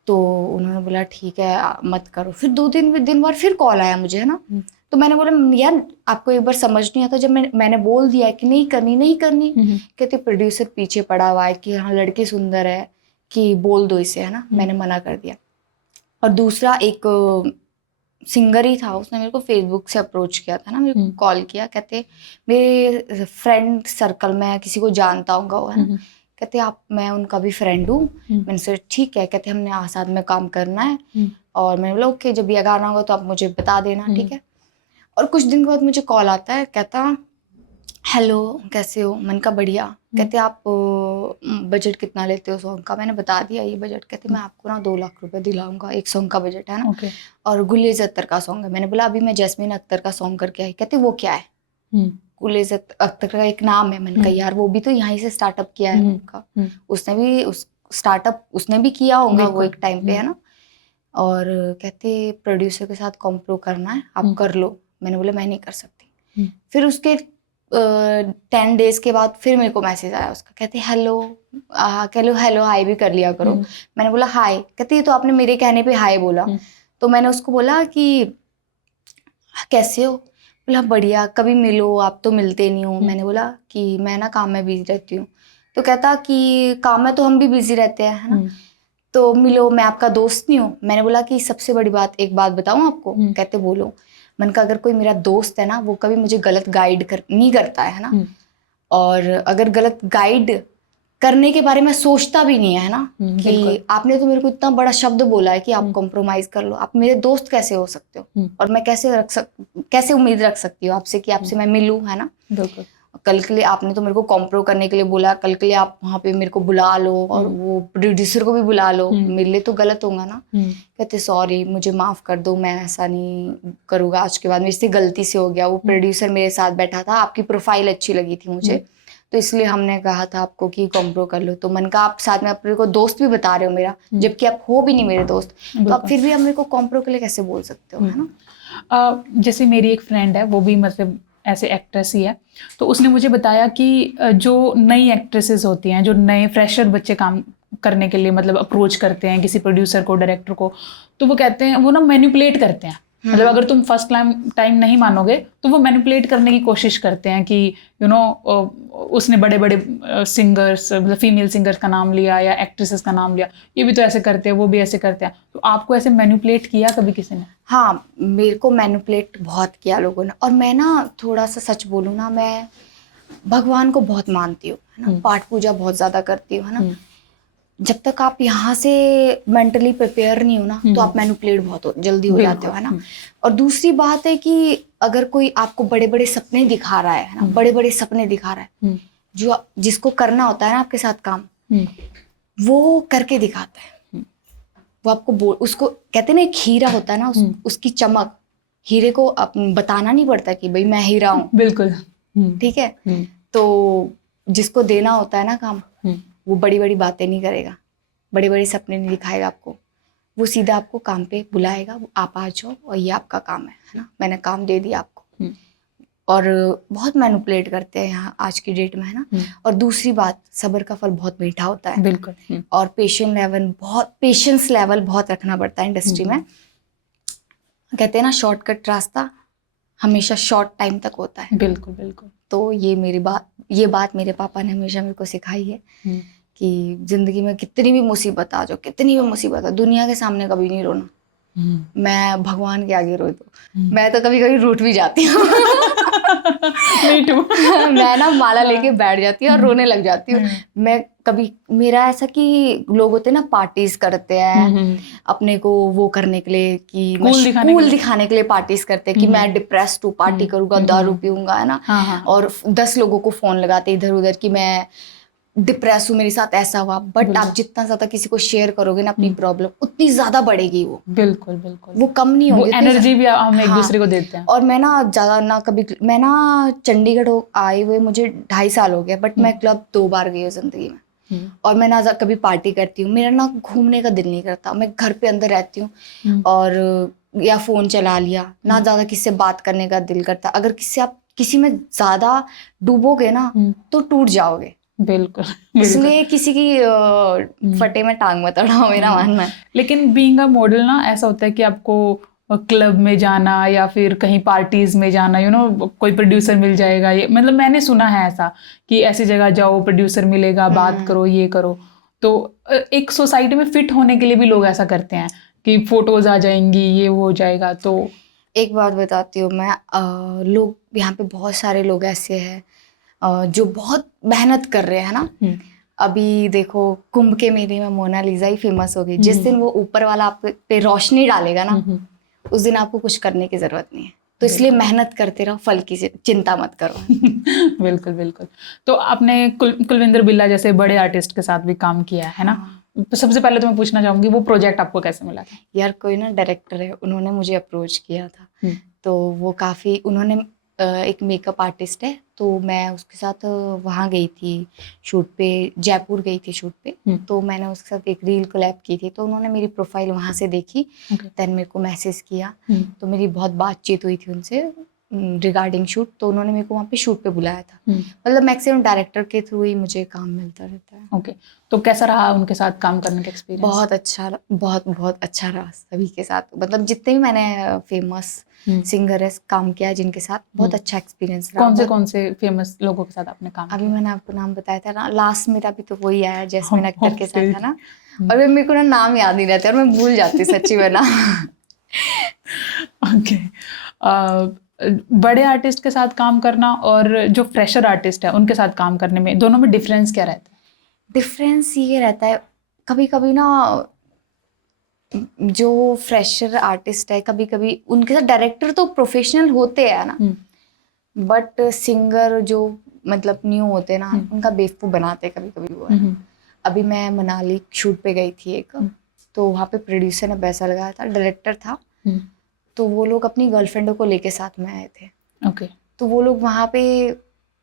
तो उन्होंने बोला ठीक है मत करो। फिर 2 दिन बाद फिर कॉल आया मुझे, है ना। तो मैंने बोला यार आपको एक बार समझ नहीं आता, जब मैंने बोल दिया कि नहीं करनी। कहते प्रोड्यूसर पीछे पड़ा हुआ है कि हाँ लड़की सुंदर है कि बोल दो इसे, है ना। मैंने मना कर दिया। और दूसरा एक सिंगर ही था, उसने मेरे को फेसबुक से अप्रोच किया था ना, मेरे को कॉल किया, कहते मेरे फ्रेंड सर्कल में किसी को जानता होगा वो, है ना। कहते आप, मैं उनका भी फ्रेंड हूँ। मैंने सोचा ठीक है, कहते हमने साथ में काम करना है। और मैंने बोला ओके, जब ये गाना होगा तो आप मुझे बता देना, ठीक है। और कुछ दिन के बाद मुझे कॉल आता है, कहता हेलो कैसे हो। मैंने कहा बढ़िया। कहते आप बजट कितना लेते हो सॉन्ग का। मैंने बता दिया ये बजट। कहते मैं आपको ना 2 लाख रुपए दिलाऊंगा, एक सॉन्ग का बजट है ना। और गुलेज़ अख्तर का सॉन्ग है। मैंने बोला अभी मैं जैस्मीन अख्तर का सॉन्ग करके आई। कहते वो क्या है। गुलेज़ अख्तर का एक नाम है। मैंने कहा यार वो भी तो यहीं से स्टार्टअप किया है उनका, उसने भी स्टार्टअप उसने भी किया होगा वो बिल्कुल। एक टाइम पे, है ना। और कहते प्रोड्यूसर के साथ कॉम्प्रो करना है, आप कर लो। मैंने बोला मैं नहीं कर सकती। फिर उसके 10 डेज के बाद फिर मेरे को मैसेज आया उसका, कहते हेलो, हेलो हाई भी कर लिया करो। मैंने बोला हाय, कहते ये तो आपने मेरे कहने पे हाय बोला। तो मैंने उसको बोला कि कैसे हो, बोला बढ़िया, कभी मिलो, आप तो मिलते नहीं हो। मैंने बोला कि मैं ना काम में बिजी रहती हूँ। तो कहता कि काम में तो हम भी बिजी रहते हैं, है ना, तो मिलो, मैं आपका दोस्त नहीं हूँ। मैंने बोला कि सबसे बड़ी बात, एक बात बताऊँ आपको। कहते बोलो। मैंने कहा अगर कोई मेरा दोस्त है ना, वो कभी मुझे गलत गाइड नहीं करता है ना, और अगर गलत गाइड करने के बारे में सोचता भी नहीं है ना, कि आपने तो मेरे को इतना बड़ा शब्द बोला है कि आप कॉम्प्रोमाइज कर लो, आप मेरे दोस्त कैसे हो सकते हो, और मैं कैसे उम्मीद रख सकती हूँ आपसे कि आपसे मैं मिलूं, है ना। बिल्कुल। कल के लिए आपने तो मेरे को कॉम्प्रो करने के लिए बोला, कल के लिए आप वहाँ पे मेरे को बुला लो, और वो प्रोड्यूसर को भी बुला लो, मेरे लिए तो गलत होगा ना। कहते सॉरी, मुझे माफ कर दो, मैं ऐसा नहीं करूँगा आज के बाद, मेरे से गलती से हो गया। वो प्रोड्यूसर मेरे साथ बैठा था, आपकी प्रोफाइल अच्छी लगी थी मुझे, तो इसलिए हमने कहा था आपको कि कॉम्प्रो कर लो। तो मन का आप साथ में अपने को दोस्त भी बता रहे हो मेरा, जबकि आप हो भी नहीं मेरे दोस्त, तो आप फिर भी आप मेरे को कॉम्प्रो के लिए कैसे बोल सकते हो, है ना। जैसे मेरी एक फ्रेंड है, वो भी मतलब ऐसे एक्ट्रेस ही है, तो उसने मुझे बताया कि जो नई एक्ट्रेसेस होती हैं, जो नए फ्रेशर बच्चे काम करने के लिए मतलब अप्रोच करते हैं किसी प्रोड्यूसर को, डायरेक्टर को, तो वो कहते हैं वो ना मैनिपुलेट करते हैं। मतलब अगर तुम फर्स्ट टाइम नहीं मानोगे तो वो मैनिपुलेट करने की कोशिश करते हैं कि उसने बड़े बड़े सिंगर्स, मतलब फीमेल सिंगर्स का नाम लिया या एक्ट्रेसेस का नाम लिया, ये भी तो ऐसे करते हैं, वो भी ऐसे करते हैं। तो आपको ऐसे मैनिपुलेट किया कभी किसी ने? हाँ, मेरे को मैनिपुलेट बहुत किया लोगों ने। और मैं ना थोड़ा सा सच बोलूँ ना, मैं भगवान को बहुत मानती हूँ, है ना, पाठ पूजा बहुत ज़्यादा करती हूँ, है ना। जब तक आप यहाँ से मेंटली प्रिपेयर नहीं हो ना, तो आप मैनिपुलेट बहुत जल्दी हो जाते हो, है ना। और दूसरी बात है कि अगर कोई आपको बड़े बड़े सपने दिखा रहा है ना, बड़े बड़े सपने दिखा रहा है, जो जिसको करना होता है ना आपके साथ काम, वो करके दिखाता है। वो आपको उसको कहते हैं ना, एक हीरा होता है ना, उसकी चमक, हीरे को बताना नहीं पड़ता कि भाई मैं हीरा हूँ। बिल्कुल। ठीक है। तो जिसको देना होता है ना काम, वो बड़ी बड़ी बातें नहीं करेगा, बड़े बड़े सपने नहीं दिखाएगा आपको, वो सीधा आपको काम पे बुलाएगा, आप आ जाओ और ये आपका काम है ना, मैंने काम दे दिया आपको। और बहुत मैनिपुलेट करते हैं यहाँ आज की डेट में, है ना। और दूसरी बात, सब्र का फल बहुत मीठा होता है। बिल्कुल। और पेशेंस लेवल बहुत रखना पड़ता है इंडस्ट्री में। कहते हैं ना, शॉर्टकट रास्ता हमेशा शॉर्ट टाइम तक होता है। बिल्कुल बिल्कुल। तो ये बात मेरे पापा ने हमेशा मेरे को सिखाई है कि जिंदगी में कितनी भी मुसीबत आ जाओ, कितनी भी मुसीबत आ, दुनिया के सामने कभी नहीं रोना। मैं भगवान के आगे रोई तो मैं तो कभी कभी रूठ भी जाती हूँ। मैं ना माला लेके बैठ जाती हूँ और रोने लग जाती हूँ। मैं कभी, मेरा ऐसा कि लोग होते हैं ना, पार्टीज करते हैं अपने को वो करने के लिए कि कूल दिखाने के लिए पार्टीज करते हैं कि मैं डिप्रेस्ड हूँ, पार्टी करूंगा, दारू पीऊंगा, है ना। और 10 लोगों को फोन लगाते इधर उधर कि मैं डिप्रेस हूँ, मेरे साथ ऐसा हुआ। बट आप जितना ज्यादा किसी को शेयर करोगे ना अपनी प्रॉब्लम, उतनी ज्यादा बढ़ेगी वो। बिल्कुल बिल्कुल। वो कम नहीं होगी, वो एनर्जी भी हम एक दूसरे को देते हैं। और मैं ना ज्यादा ना, कभी मैं ना चंडीगढ़ आए हुए मुझे 2.5 साल हो गया, बट मैं क्लब 2 बार गई हूँ जिंदगी में। और मैं ना कभी पार्टी करती हूँ, मेरा ना घूमने का दिल नहीं करता, मैं घर पे अंदर रहती हूँ और या फोन चला लिया ना, ज्यादा किसी से बात करने का दिल करता। अगर किसी में ज्यादा डूबोगे ना तो टूट जाओगे। बिल्कुल। इसलिए किसी की फटे में टांग मत अड़ाओ, मेरा मानना है। लेकिन बीइंग अ मॉडल ना, ऐसा होता है कि आपको क्लब में जाना या फिर कहीं पार्टीज में जाना, कोई प्रोड्यूसर मिल जाएगा, ये मतलब मैंने सुना है ऐसा कि ऐसी जगह जाओ, प्रोड्यूसर मिलेगा, बात करो, ये करो। तो एक सोसाइटी में फिट होने के लिए भी लोग ऐसा करते हैं कि फोटोज आ जाएंगी, ये वो हो जाएगा। तो एक बात बताती हूँ मैं, लोग यहाँ पे बहुत सारे लोग ऐसे हैं जो बहुत मेहनत कर रहे हैं ना। अभी देखो, कुंभ के मेले में मोनालिसा ही फेमस हो गई। जिस दिन वो ऊपर वाला आप पे रोशनी डालेगा ना, उस दिन आपको कुछ करने की जरूरत नहीं है। तो इसलिए मेहनत करते रहो, फल की चिंता मत करो। बिल्कुल बिल्कुल। तो आपने कुलविंदर बिल्ला जैसे बड़े आर्टिस्ट के साथ भी काम किया है ना। सबसे पहले तो मैं पूछना चाहूंगी, वो प्रोजेक्ट आपको कैसे मिला था? यार, कोई ना डायरेक्टर है, उन्होंने मुझे अप्रोच किया था। तो वो काफी, उन्होंने एक मेकअप आर्टिस्ट है, तो मैं उसके साथ वहाँ गई थी शूट पे, जयपुर गई थी शूट पे। तो मैंने उसके साथ एक रील कोलैब की थी, तो उन्होंने मेरी प्रोफाइल वहाँ से देखी, देन मेरे को मैसेज किया। तो मेरी बहुत बातचीत हुई थी उनसे रिगार्डिंग शूट, तो उन्होंने मेरे को वहाँ पे शूट पे बुलाया था। मतलब मैक्सिमम डायरेक्टर के थ्रू ही मुझे काम मिलता रहता है। ओके, तो कैसा रहा उनके साथ काम करने का एक्सपीरियंस? बहुत अच्छा रहा सभी के साथ। मतलब जितने भी मैंने फेमस सिंगर है काम किया है जिनके साथ, बहुत अच्छा एक्सपीरियंस रहा। कौन से फेमस लोगों के साथ आपने काम अभी किया? मैंने आपको नाम बताया था ना, लास्ट मेरा भी तो वही आया जैस्मिन अख्तर के साथ है ना, और मेरे को ना नाम याद नहीं रहता और मैं भूल जाती सच्ची में ना। ओके, बड़े आर्टिस्ट के साथ काम करना और जो फ्रेशर आर्टिस्ट है उनके साथ काम करने में, दोनों में डिफरेंस क्या रहता है? डिफरेंस ये रहता है, कभी कभी ना जो फ्रेशर आर्टिस्ट है, कभी कभी उनके साथ डायरेक्टर तो प्रोफेशनल होते हैं ना, बट सिंगर जो मतलब न्यू होते हैं ना, उनका बेवकूफ़ बनाते हैं कभी कभी वो है। अभी मैं मनाली शूट पे गई थी एक, तो वहाँ पे प्रोड्यूसर ने पैसा लगाया था, डायरेक्टर था, तो वो लोग अपनी गर्लफ्रेंडों को लेके साथ में आए थे। ओके, तो वो लोग वहाँ पे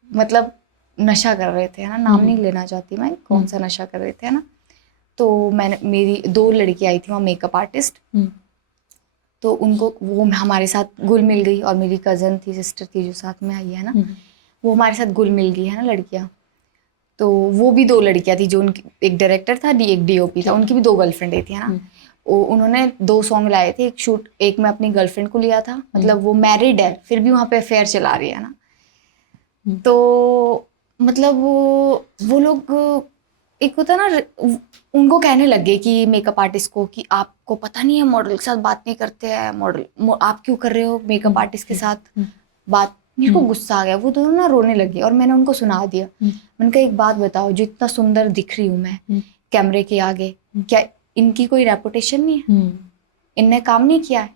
मतलब नशा कर रहे थे, है ना, नाम नहीं लेना चाहती मैं कौन सा नशा कर रहे थे, है ना। तो मैंने, मेरी 2 लड़की आई थी वहाँ मेकअप आर्टिस्ट, तो उनको वो हमारे साथ घुल मिल गई, और मेरी कज़न थी, सिस्टर थी जो साथ में आई है ना, वो हमारे साथ घुल मिल गई है ना लड़कियाँ। तो वो भी 2 लड़कियाँ थी, जो उनकी एक डायरेक्टर था, एक DOP था, उनकी भी 2 गर्लफ्रेंडें थी, है ना। उन्होंने 2 सॉन्ग लाए थे, एक शूट, एक मैं अपनी गर्लफ्रेंड को लिया था, मतलब वो मैरिड है फिर भी वहाँ पे अफेयर चला रही है ना। तो मतलब वो लोग, एक होता है ना, उनको कहने लगे कि मेकअप आर्टिस्ट को कि आपको पता नहीं है मॉडल के साथ बात नहीं करते हैं, मॉडल आप क्यों कर रहे हो मेकअप आर्टिस्ट के साथ बात। मेरे को गुस्सा आ गया, वो दोनों ना रोने लगे और मैंने उनको सुना दिया। मैंने कहा एक बात बताओ, जो इतना सुंदर दिख रही हूँ मैं कैमरे के आगे, क्या इनकी कोई रेपुटेशन नहीं है? इनने काम नहीं किया है?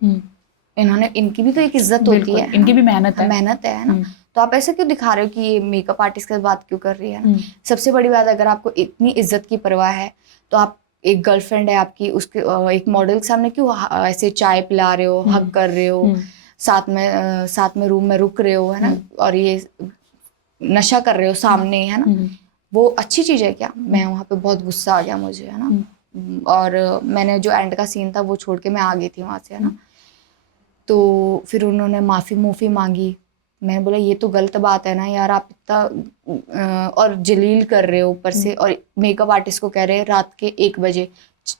इन्होंने, इनकी भी तो एक इज्जत होती है, इनकी भी मेहनत है ना। तो आप ऐसे क्यों दिखा रहे हो कि ये मेकअप आर्टिस्ट के साथ बात क्यों कर रही है ना। सबसे बड़ी बात, अगर आपको इतनी इज्जत की परवाह है, तो आप, एक गर्लफ्रेंड है आपकी, उसके एक मॉडल के सामने क्यों ऐसे चाय पिला रहे हो, हग कर रहे हो, साथ में रूम में रुक रहे हो, है ना, और ये नशा कर रहे हो सामने, है ना। वो अच्छी चीज़ है क्या? मैं वहाँ पे बहुत गुस्सा आ गया मुझे, है ना। और मैंने जो एंड का सीन था वो छोड़ के मैं आ गई थी वहाँ से, है ना। तो फिर उन्होंने माफ़ी मांगी। मैंने बोला ये तो गलत बात है ना यार, आप इतना और जलील कर रहे हो ऊपर से, और मेकअप आर्टिस्ट को कह रहे हैं रात के 1 बजे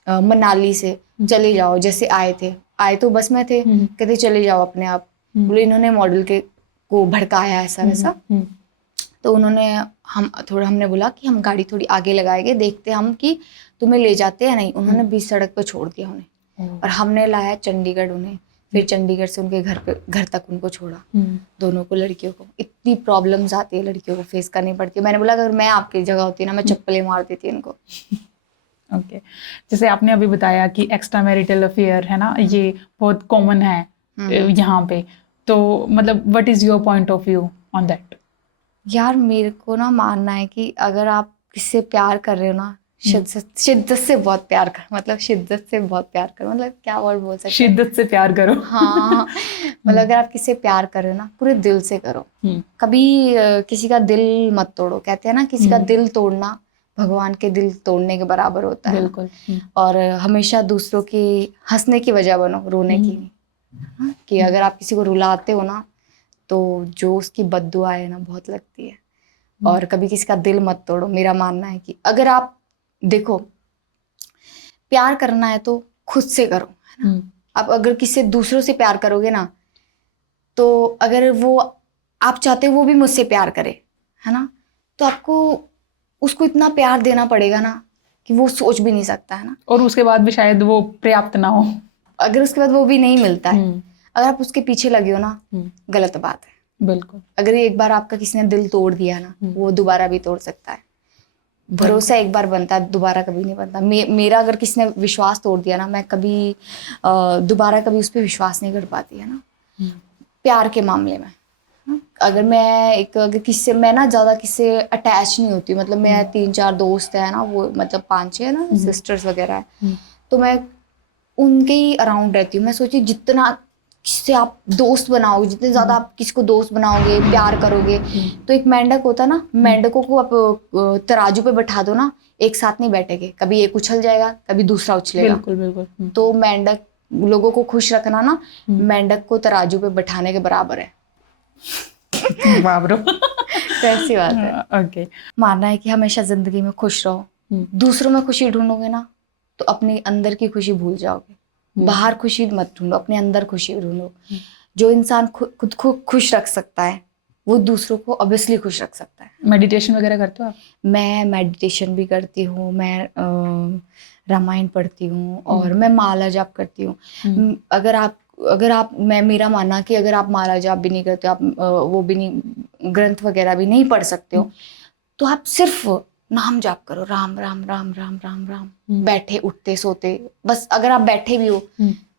मनाली से चले जाओ, जैसे आए तो बस में थे, कहते चले जाओ अपने आप। बोले इन्होंने मॉडल के को भड़काया ऐसा वैसा। तो हमने बोला कि हम गाड़ी थोड़ी आगे लगाएंगे, देखते हम कि तुम्हें ले जाते हैं नहीं। उन्होंने बीच सड़क पे छोड़ दिया उन्हें, और हमने लाया चंडीगढ़ उन्हें, फिर चंडीगढ़ से उनके घर तक उनको छोड़ा, दोनों को, लड़कियों को। इतनी प्रॉब्लम्स आती है लड़कियों को फेस करनी पड़ती है। मैंने बोला अगर मैं आपकी जगह होती ना, मैं चप्पलें मार देती इनको। ओके, जैसे आपने अभी बताया कि एक्स्ट्रा मैरिटल अफेयर है ना, ये बहुत कॉमन है यहाँ पे, तो मतलब what is your point of view on that? यार मेरे को ना मानना है कि अगर आप किससे प्यार कर रहे हो ना, शिद्दत से बहुत प्यार कर, मतलब शिद्दत से बहुत प्यार करो, मतलब क्या वर्ड बोल सकते हैं, शिद्दत से प्यार करो। हाँ, मतलब अगर आप किससे प्यार कर रहे हो ना, पूरे दिल से करो। कभी किसी का दिल मत तोड़ो। कहते हैं ना, किसी का दिल तोड़ना भगवान के दिल तोड़ने के बराबर होता है। बिल्कुल। और हमेशा दूसरों की हंसने की वजह बनो, रोने की नहीं। कि अगर आप किसी को रुलाते हो ना, तो जो उसकी बद्दुआ है ना बहुत लगती है। और कभी किसी का दिल मत तोड़ो। मेरा मानना है कि अगर आप देखो, प्यार करना है तो खुद से करो, है ना। आप अगर किसी से दूसरों से प्यार करोगे ना, तो अगर वो आप चाहते हो वो भी मुझसे प्यार करे, है ना, तो आपको उसको इतना प्यार देना पड़ेगा ना कि वो सोच भी नहीं सकता, है ना। और उसके बाद भी शायद वो पर्याप्त ना हो। अगर उसके बाद वो भी नहीं मिलता है, अगर आप उसके पीछे लगे हो ना, गलत बात है। बिल्कुल। अगर एक बार आपका किसी ने दिल तोड़ दिया ना, वो दोबारा भी तोड़ सकता है। भरोसा एक बार बनता है, दोबारा कभी नहीं बनता। मेरा अगर किसी ने विश्वास तोड़ दिया ना, मैं कभी दोबारा कभी उस पर विश्वास नहीं कर पाती, है ना। प्यार के मामले में अगर किसी से, मैं ना ज़्यादा किसी से अटैच नहीं होती। मतलब मैं 3-4 दोस्त है ना, वो मतलब 5-6 है ना, सिस्टर्स वगैरह है, तो मैं उनके ही अराउंड रहती हूँ। मैं सोची जितना किससे आप दोस्त बनाओगे, जितने ज्यादा आप किसको दोस्त बनाओगे, प्यार करोगे। तो एक मेंढक होता ना, मेंढकों को आप तराजू पे बैठा दो ना, एक साथ नहीं बैठेंगे, कभी एक उछल जाएगा, कभी दूसरा उछलेगा। बिल्कुल बिल्कुल। तो मेंढक लोगों को खुश रखना ना, मेंढक को तराजू पे बैठाने के बराबर है। वाह ब्रो। तो ऐसी बात है। ओके। मानना है कि हमेशा जिंदगी में खुश रहो। दूसरों में खुशी ढूंढोगे ना तो अपने अंदर की खुशी भूल जाओगे। बाहर खुशी मत ढूंढो, अपने अंदर खुशी ढूंढो। जो इंसान खुद को खुश रख सकता है वो दूसरों को ऑब्वियसली खुश रख सकता है। मेडिटेशन वगैरह करते हो आप? मैं मेडिटेशन भी करती हूँ, मैं रामायण पढ़ती हूँ और मैं माला जाप करती हूँ। अगर आप मेरा मानना कि अगर आप माला जाप भी नहीं करते, आप वो भी नहीं, ग्रंथ वगैरह भी नहीं पढ़ सकते हो, तो आप सिर्फ नाम जाप करो, राम राम राम राम राम राम। बैठे उठते सोते, बस अगर आप बैठे भी हो,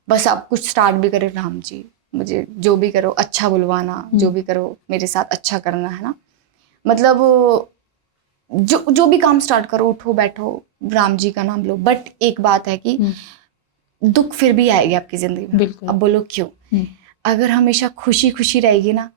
बस आप कुछ स्टार्ट भी करें, राम जी मुझे जो भी करो अच्छा बुलवाना, जो भी करो मेरे साथ अच्छा करना है ना। मतलब जो भी काम स्टार्ट करो, उठो बैठो राम जी का नाम लो। बट एक बात है कि दुख फिर भी आएगी आपकी जिंदगी में। बिल्कुल। अब बोलो क्यों? अगर हमेशा खुशी खुशी रहेगी ना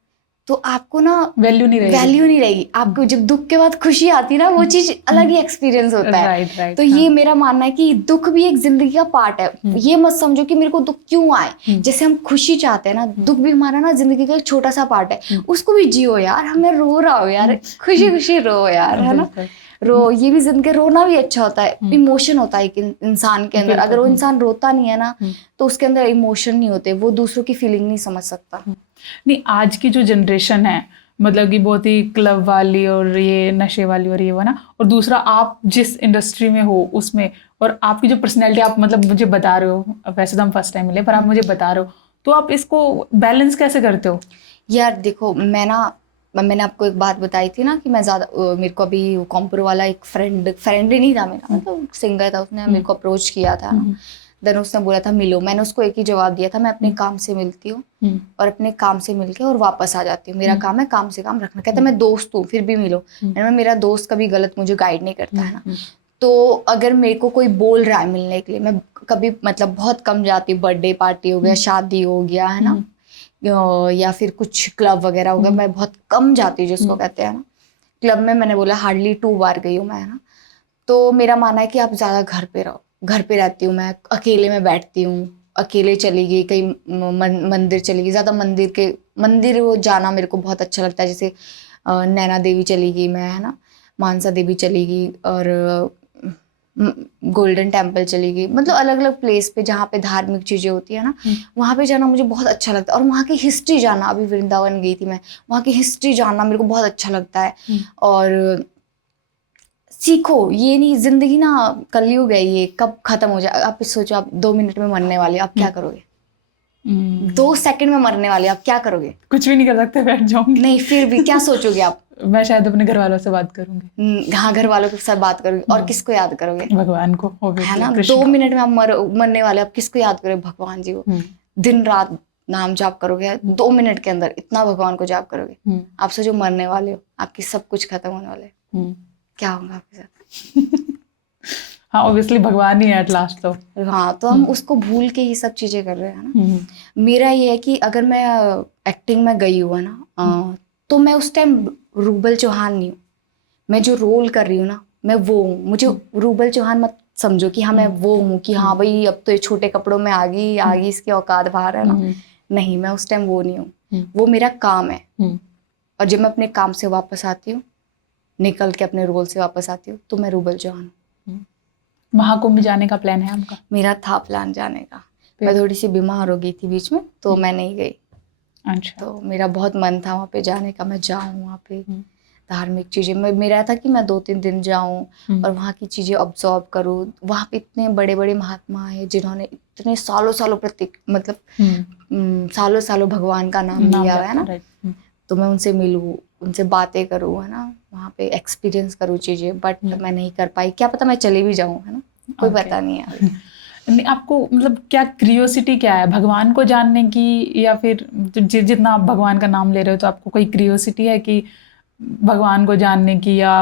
तो आपको ना वैल्यू नहीं रहेगी। आपको जब दुख के बाद खुशी आती ना, वो चीज अलग ही एक्सपीरियंस होता है। राइट। तो ये मेरा मानना है कि दुख भी एक जिंदगी का पार्ट है। ये मत समझो कि मेरे को दुख क्यों आए। जैसे हम खुशी चाहते हैं ना, दुख भी हमारा ना जिंदगी का एक छोटा सा पार्ट है। उसको भी जियो यार, हमें रो रहा हो यार, खुशी खुशी रो यार, है ना। रो, ये भी जिंदगी, रोना भी अच्छा होता है, इमोशन होता है एक इंसान के अंदर। अगर वो इंसान रोता नहीं है ना तो उसके अंदर इमोशन नहीं होते, वो दूसरों की फीलिंग नहीं समझ सकता। नहीं, आज की जो जनरेशन है मतलब कि बहुत ही क्लब वाली और ये नशे वाली और ये वो ना, और दूसरा आप जिस इंडस्ट्री में हो उसमें, और आपकी जो पर्सनैलिटी आप मतलब मुझे बता रहे हो, वैसे तो हम फर्स्ट टाइम मिले पर आप मुझे बता रहे हो, तो आप इसको बैलेंस कैसे करते हो? यार देखो, मैंने आपको एक बात बताई थी ना कि मैं ज़्यादा मेरे को अभी कॉम्प्रो वाला एक फ्रेंड ही नहीं था मेरा, मतलब सिंगर था, उसने मेरे को अप्रोच किया था ना। देन उसने बोला था मिलो, मैंने उसको एक ही जवाब दिया था, मैं अपने काम से मिलती हूँ और अपने काम से मिलके और वापस आ जाती हूँ। मेरा काम है काम से काम रखना। कहता मैं दोस्त हूँ फिर भी मिलो। मेरा दोस्त कभी गलत मुझे गाइड नहीं करता है ना। तो अगर मेरे को कोई बोल रहा है मिलने के लिए, मैं कभी मतलब बहुत कम जाती हूँ। बर्थडे पार्टी हो गया, शादी हो गया, है ना, या फिर कुछ क्लब वगैरह हो गया, मैं बहुत कम जाती हूँ, जिसको कहते हैं ना क्लब में। मैंने बोला हार्डली 2 बार गई हूँ मैं, है ना। तो मेरा मानना है कि आप ज़्यादा घर पे रहो। घर पे रहती हूँ मैं, अकेले में बैठती हूँ, अकेले चली गई कहीं मंदिर चली गई। ज़्यादा मंदिर वो जाना मेरे को बहुत अच्छा लगता है। जैसे नैना देवी चली गई मैं, है ना, मानसा देवी चली गई और गोल्डन टेम्पल चली गई। मतलब अलग अलग प्लेस पे जहाँ पे धार्मिक चीज़ें होती है ना, वहाँ पे जाना मुझे बहुत अच्छा लगता है। और वहाँ की हिस्ट्री जानना, अभी वृंदावन गई थी मैं, वहाँ की हिस्ट्री जानना मेरे को बहुत अच्छा लगता है। और सीखो, ये नहीं, जिंदगी ना कलयुग है, ये कब खत्म हो जाए। आप सोचो, आप 2 मिनट में मरने वाले, आप क्या करोगे? 2 सेकंड में मरने वाले, आप क्या करोगे? कुछ भी नहीं कर सकते, बैठ जाऊंगी। नहीं, फिर भी क्या सोचोगे आप? मैं शायद अपने घर वालों से बात करूंगी। हाँ, घर वालों के साथ बात करोगे। और किसको याद करोगे? भगवान को, है ना। 2 मिनट में आप मरने वाले, आप किसको याद करोगे? भगवान जी को। दिन रात नाम जाप करोगे, 2 मिनट के अंदर इतना भगवान को जाप करोगे। आप सोचो मरने वाले हो, आपकी सब कुछ खत्म होने वाले, क्या होगा आपके साथ? हाँ, ऑब्वियसली भगवान ही है एट लास्ट तो। हाँ, तो हम उसको भूल के ये सब चीजें कर रहे हैं ना। मेरा ये है कि अगर मैं एक्टिंग में गई हुआ ना, तो मैं उस टाइम रूबल चौहान नहीं हूँ। मैं जो रोल कर रही हूँ ना, मैं वो हूँ। मुझे रूबल चौहान मत समझो कि हाँ मैं वो हूँ कि हाँ भाई अब तो ये छोटे कपड़ों में आ गई इसकी औकात बाहर है ना। नहीं, मैं उस टाइम वो नहीं हूँ। वो मेरा काम है। और जब मैं अपने काम से वापस आती हूँ, निकल के अपने रोल से वापस आती हूँ, तो मैं रूबल चौहान। महाकुंभ जाने का प्लान है आपका? मेरा था प्लान जाने का। मैं थोड़ी सी बीमार हो गई थी बीच में, तो मैं नहीं गई। अच्छा। तो मेरा बहुत मन था वहाँ पे जाने का, मैं जाऊँ वहाँ पे, धार्मिक चीज़ें। मेरा था कि मैं 2-3 दिन जाऊँ और वहाँ की चीज़ें ऑब्जर्व करूँ। वहाँ पे इतने बड़े बड़े महात्मा हैं जिन्होंने इतने सालों सालों भगवान का नाम लिया है ना। तो मैं उनसे मिलूँ, उनसे बातें करूँ, है ना, वहाँ पे एक्सपीरियंस करूँ चीज़ें। बट मैं नहीं कर पाई। क्या पता मैं चली भी जाऊँ, है ना, कोई पता नहीं है। नहीं, आपको मतलब क्या क्रियोसिटी क्या है भगवान को जानने की, या फिर जितना आप भगवान का नाम ले रहे हो तो आपको कोई क्रियोसिटी है कि भगवान को जानने की, या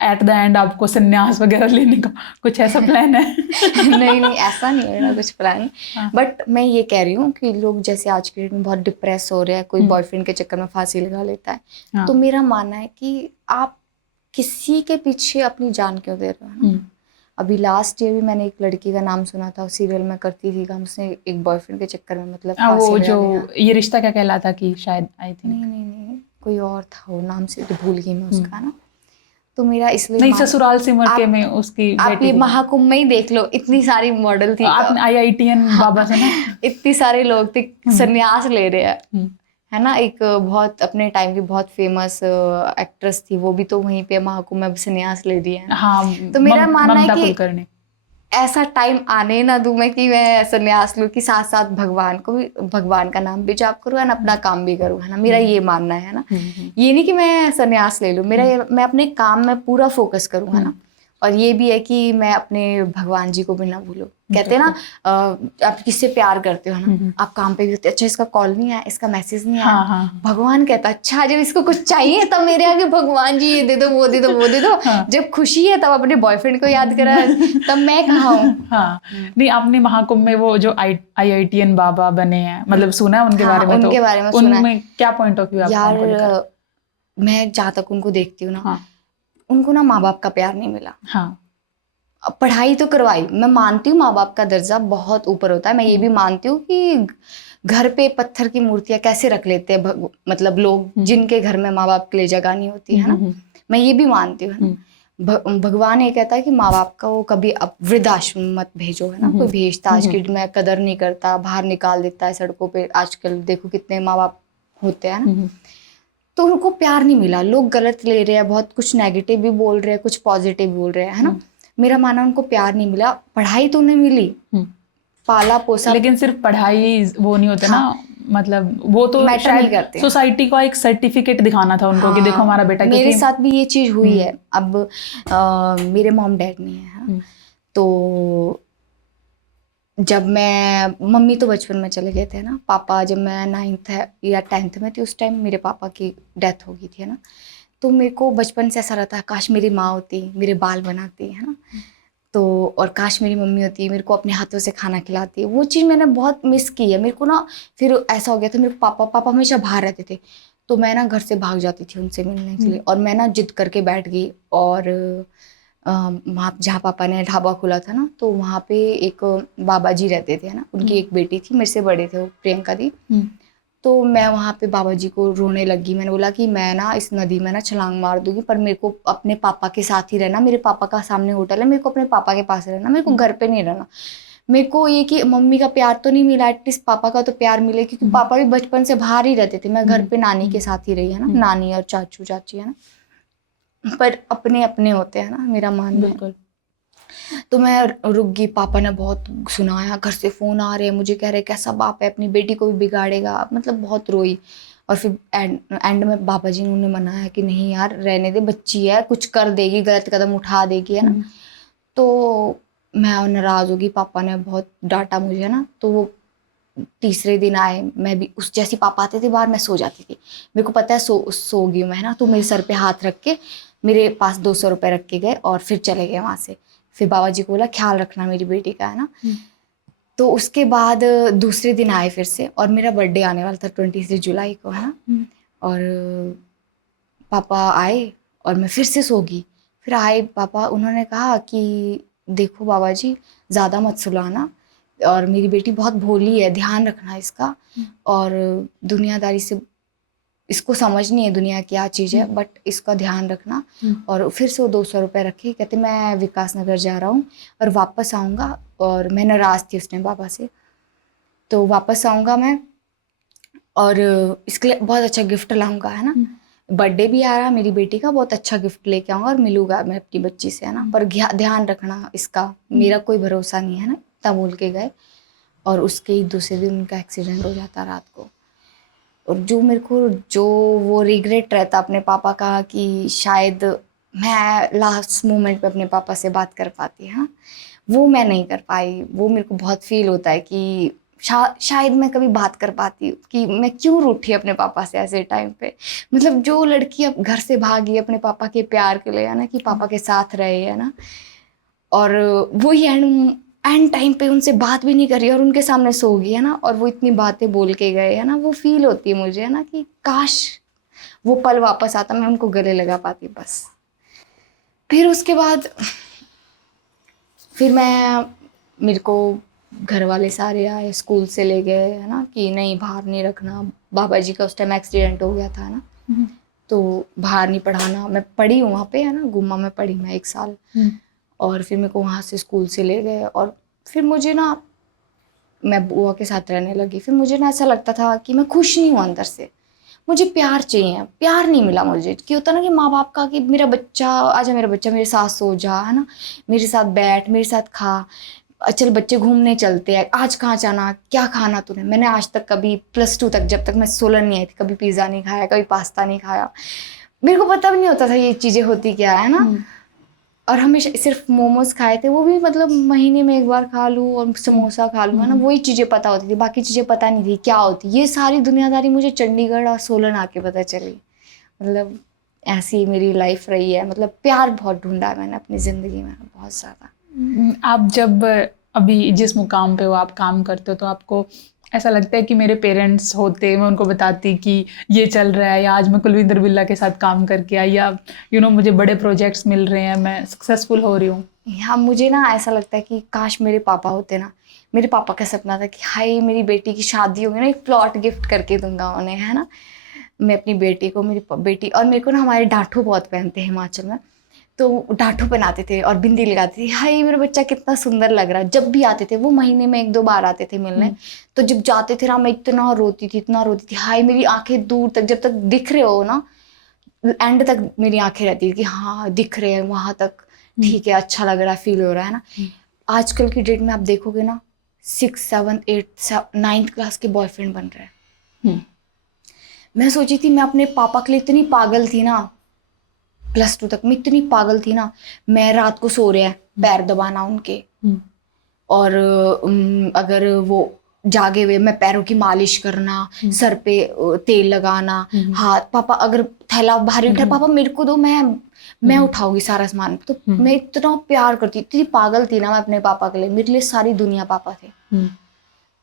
एट द एंड आपको संन्यास वगैरह लेने का कुछ ऐसा प्लान है? नहीं नहीं, ऐसा नहीं है मेरा कुछ प्लान। हाँ। बट मैं ये कह रही हूँ कि लोग जैसे आज के डेट में बहुत डिप्रेस हो रहे हैं, कोई बॉयफ्रेंड के चक्कर में फांसी लगा लेता है, हाँ। तो मेरा मानना है कि आप किसी के पीछे अपनी जान क्यों दे रहे हो ना। अभी लास्ट ईयर भी मैंने एक लड़की का नाम सुना था, सीरियल में करती थी काम, उसने एक बॉयफ्रेंड के चक्कर में मतलब फांसी वो लगा जो लिया। ये रिश्ता क्या कहलाता कि शायद, आई थिंक नहीं नहीं नहीं, कोई और था, वो नाम से तो भूल गई मैं उसका ना। तो मेरा इसलिए नहीं, ससुराल सिमर के आप- में उसकी आप बेटी ये थी। महाकुंभ में ही देख लो, इतनी सारी मॉडल थी, आपने IITN बाबा सुना? इतनी सारे लोग थे संन्यास ले रहे हैं, है ना। एक बहुत अपने टाइम की बहुत फेमस एक्ट्रेस थी, वो भी तो वहीं पे महाकुंभ में संन्यास ले रही है। हाँ, तो मेरा मानना है ममता कि कुलकर्णी। ऐसा टाइम आने ना दूं मैं कि मैं संन्यास लूं कि साथ साथ भगवान को भी, भगवान का नाम भी जाप करूँ और अपना काम भी करूँ, है ना। मेरा ये मानना है ना, ये नहीं कि मैं संन्यास ले लूं, मैं अपने काम में पूरा फोकस करूँ, है ना। और ये भी है कि मैं अपने भगवान जी को भी ना भूलूं। कहते हैं ना, आप किससे प्यार करते हो ना, आप काम पे भी होते, अच्छा इसका कॉल नहीं आया, इसका मैसेज नहीं आया, हाँ। भगवान कहता अच्छा जब इसको कुछ चाहिए तब मेरे आगे भगवान जी ये दे दो, वो दे दो, वो दे दो। जब खुशी है तब अपने बॉयफ्रेंड को याद करा, तब मैं कहाँ हूँ। हाँ। नहीं, आपने महाकुंभ में वो जो IITN बाबा बने हैं, मतलब सुना है उनके बारे में? उनके तो बारे में सुना है। उनमें क्या पॉइंट ऑफ व्यू है आपका उनको लेकर? यार मैं जहाँ तक उनको देखती हूँ ना, हाँ। उनको ना माँ बाप का प्यार नहीं मिला। हाँ। पढ़ाई तो करवाई, मैं मानती हूँ माँ बाप का दर्जा बहुत ऊपर होता है, मैं ये भी मानती हूँ कि घर पे पत्थर की मूर्तियां कैसे रख लेते हैं मतलब लोग जिनके घर में माँ बाप के लिए जगह नहीं होती है ना, मैं ये भी मानती हूँ। भगवान ये कहता है कि माँ बाप का वो कभी अब वृद्धाश्रम मत भेजो, है ना। कोई भेजता आज की में कदर नहीं करता, बाहर निकाल देता है सड़कों पे, आजकल देखो कितने माँ बाप होते हैं ना। तो उनको प्यार नहीं मिला, लोग गलत ले रहे हैं, बहुत कुछ नेगेटिव भी बोल रहे हैं, कुछ पॉजिटिव बोल रहे हैं, है ना। मेरा मानना उनको प्यार नहीं मिला, पढ़ाई तो उन्हें मिली, पाला पोसा, लेकिन सिर्फ पढ़ाई वो नहीं होता ना, मतलब वो तो मैटर नहीं शायद करते। सोसाइटी का एक सर्टिफिकेट दिखाना था उनको कि देखो हमारा बेटा, मेरे क्योंकि साथ भी ये चीज हुई है। अब मेरे मॉम डैड नहीं है, तो जब मैं, मम्मी तो बचपन में चले गए थे ना, पापा जब मैं 9th या 10th में थी उस टाइम मेरे पापा की डेथ हो गई थी, है ना। तो मेरे को बचपन से ऐसा रहता है काश मेरी माँ होती, मेरे बाल बनाती, है ना। तो और काश मेरी मम्मी होती, मेरे को अपने हाथों से खाना खिलाती, वो चीज़ मैंने बहुत मिस की है। मेरे को ना फिर ऐसा हो गया था, मेरे पापा हमेशा बाहर रहते थे, तो मैं ना घर से भाग जाती थी उनसे मिलने के लिए, और मैं ना जिद करके बैठ गई। और वहाँ जहाँ पापा ने ढाबा खोला था ना, तो वहाँ पे एक बाबा जी रहते थे, है ना, उनकी एक बेटी थी, मेरे से बड़े थे वो, प्रियंका दी। तो मैं वहाँ पे बाबा जी को रोने लगी, मैंने बोला कि मैं ना इस नदी में ना छलांग मार दूंगी, पर मेरे को अपने पापा के साथ ही रहना, मेरे पापा का सामने होटल है, मेरे को अपने पापा के पास रहना, मेरे को घर पे नहीं रहना। मेरे को ये कि मम्मी का प्यार तो नहीं मिला, एटलीस्ट पापा का तो प्यार मिले, क्योंकि पापा भी बचपन से बाहर ही रहते थे, मैं घर पे नानी के साथ ही रही, है ना, नानी और चाचू चाची, है ना। पर अपने अपने होते हैं ना, मेरा मानना है। तो मैं रुक गई, पापा ने बहुत सुनाया, घर से फोन आ रहे हैं, मुझे कह रहे कैसा बाप है, अपनी बेटी को भी बिगाड़ेगा, मतलब बहुत रोई। और फिर एंड में बाबा जी ने उन्हें मनाया कि नहीं यार रहने दे, बच्ची है, कुछ कर देगी, गलत कदम उठा देगी, है ना। तो मैं नाराज होगी, पापा ने बहुत डांटा मुझे ना। तो वो तीसरे दिन आए, मैं भी उस जैसी पापा आते थे बाहर, मैं सो जाती थी, मेरे को पता है सो गई हूँ मैं, ना। तो मेरे सर पे हाथ रख के मेरे पास 200 रुपये रख के गए और फिर चले गए वहाँ से। फिर बाबा जी को बोला ख्याल रखना मेरी बेटी का, है ना। तो उसके बाद दूसरे दिन आए फिर से, और मेरा बर्थडे आने वाला था 23 जुलाई को, है ना। और पापा आए और मैं फिर से सो गई। फिर आए पापा, उन्होंने कहा कि देखो बाबा जी ज़्यादा मत सुलाना, और मेरी बेटी बहुत भोली है, ध्यान रखना इसका, और दुनियादारी से इसको समझ नहीं है दुनिया क्या चीज़ है, बट इसका ध्यान रखना। और फिर से वो 200 रुपये रखे, कहते मैं विकास नगर जा रहा हूँ और वापस आऊँगा, और मैं नाराज़ थी उसने बाबा से, तो वापस आऊँगा मैं और इसके लिए बहुत अच्छा गिफ्ट लाऊंगा, है ना। बर्थडे भी आ रहा मेरी बेटी का, बहुत अच्छा गिफ्ट लेके आऊँगा और मिलूंगा मैं अपनी बच्ची से, है ना। पर ध्यान रखना इसका, मेरा कोई भरोसा नहीं है ना, इतना बोल के गए। और उसके ही दूसरे दिन उनका एक्सीडेंट हो जाता रात को। और जो मेरे को जो वो रिग्रेट रहता अपने पापा का कि शायद मैं लास्ट मोमेंट पे अपने पापा से बात कर पाती, है ना, वो मैं नहीं कर पाई। वो मेरे को बहुत फील होता है कि शायद मैं कभी बात कर पाती कि मैं क्यों रूठी अपने पापा से ऐसे टाइम पे। मतलब जो लड़की अब घर से भागी अपने पापा के प्यार के लिए, है ना, कि पापा के साथ रहे, है ना, और वही एंड टाइम पे उनसे बात भी नहीं करी और उनके सामने सो गई, है ना, और वो इतनी बातें बोल के गए, है ना, वो फील होती है मुझे, है ना, कि काश वो पल वापस आता, मैं उनको गले लगा पाती बस। फिर उसके बाद फिर मेरे को घर वाले सारे आए, स्कूल से ले गए, है ना, कि नहीं बाहर नहीं रखना। बाबा जी का उस टाइम एक्सीडेंट हो गया था ना, तो बाहर नहीं पढ़ाना। मैं पढ़ी हूँ वहाँ पे, है ना, गुम्मा में पढ़ी मैं 1 साल। और फिर मेरे को वहाँ से स्कूल से ले गए और फिर मुझे ना, मैं बुआ के साथ रहने लगी। फिर मुझे ना ऐसा लगता था कि मैं खुश नहीं हूँ अंदर से, मुझे प्यार चाहिए। प्यार नहीं मिला मुझे, कि होता ना कि माँ बाप का कि मेरा बच्चा आजा, मेरा बच्चा मेरे साथ सो जा, है ना, मेरे साथ बैठ, मेरे साथ खा, चल बच्चे घूमने चलते हैं, आज कहाँ जाना, क्या खाना तूने। मैंने आज तक कभी +2 तक, जब तक मैं 16 नहीं आई थी, कभी पिज़्ज़ा नहीं खाया, कभी पास्ता नहीं खाया। मेरे को पता भी नहीं होता था ये चीज़ें होती क्या है ना। और हमेशा सिर्फ मोमोज खाए थे, वो भी मतलब महीने में 1 बार खा लूँ, और समोसा खा लूँ, है ना, वही चीज़ें पता होती थी, बाकी चीज़ें पता नहीं थी क्या होती। ये सारी दुनियादारी मुझे चंडीगढ़ और सोलन आके पता चली। मतलब ऐसी मेरी लाइफ रही है। मतलब प्यार बहुत ढूंढा है मैंने अपनी ज़िंदगी में, बहुत ज़्यादा। आप जब अभी जिस मुकाम पे हो, आप काम करते हो, तो आपको ऐसा लगता है कि मेरे पेरेंट्स होते, मैं उनको बताती कि ये चल रहा है, या आज मैं कुलविंदर बिल्ला के साथ काम करके आई, या मुझे बड़े प्रोजेक्ट्स मिल रहे हैं, मैं सक्सेसफुल हो रही हूँ? हाँ, मुझे ना ऐसा लगता है कि काश मेरे पापा होते ना। मेरे पापा का सपना था कि हाय मेरी बेटी की शादी होगी ना, एक प्लॉट गिफ्ट करके दूंगा उन्हें, है ना, मैं अपनी बेटी को, मेरी बेटी। और मेरे को ना, हमारे डाठू बहुत पहनते हैं हिमाचल में, तो डाठू पहनाते थे और बिंदी लगाती थी। हाय मेरा बच्चा कितना सुंदर लग रहा है। जब भी आते थे वो, महीने में 1-2 बार आते थे मिलने, तो जब जाते थे ना, मैं इतना रोती थी, इतना रोती थी। हाय मेरी आंखें दूर तक, जब तक दिख रहे हो ना, एंड तक मेरी आंखें रहती थी कि हाँ दिख रहे हैं वहां तक, ठीक है, अच्छा लग रहा है, फील हो रहा है ना। आजकल की डेट में आप देखोगे ना, 6, 7, 8, 9th क्लास के बॉयफ्रेंड बन रहे हैं। मैं सोची थी, मैं अपने पापा के लिए इतनी पागल थी ना, +2 तक मैं इतनी पागल थी ना। मैं रात को सो रहे हैं, पैर दबाना उनके, और अगर वो जागे हुए, मैं पैरों की मालिश करना, सर पे तेल लगाना, हाथ, पापा अगर थैला भारी उठा, पापा मेरे को दो, मैं उठाऊंगी सारा सामान। तो मैं इतना प्यार करती, इतनी पागल थी ना मैं अपने पापा के लिए। मेरे लिए सारी दुनिया पापा थे।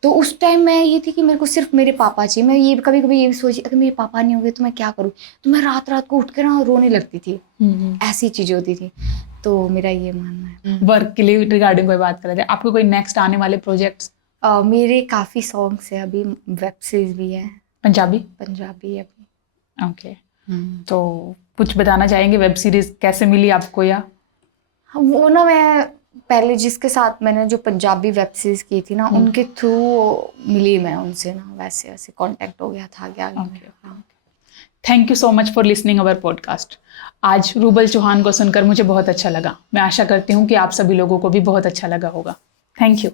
तो उस टाइम मैं ये थी कि मेरे को सिर्फ मेरे पापा चाहिए। मैं ये कभी कभी ये भी सोची, अगर मेरे पापा नहीं होंगे तो मैं क्या करूँ। तो मैं रात रात को उठ के ना रोने लगती थी, ऐसी चीजें होती थी। तो मेरा ये मानना है। वर्क के लिए रिगार्डिंग कोई बात कर रहे थे, आपको कोई नेक्स्ट आने वाले प्रोजेक्ट्स? मेरे काफी सॉन्ग्स है अभी, वेब सीरीज भी है। पंजाबी है अभी। ओके। तो कुछ बताना चाहेंगे, वेब सीरीज कैसे मिली आपको? या वो ना, मैं पहले जिसके साथ मैंने जो पंजाबी वेब सीरीज की थी ना, उनके थ्रू मिली मैं उनसे ना, वैसे वैसे कांटेक्ट हो गया था आगे। Thank you so much for listening our podcast. आज रूबल चौहान को सुनकर मुझे बहुत अच्छा लगा। मैं आशा करती हूँ कि आप सभी लोगों को भी बहुत अच्छा लगा होगा। Thank you.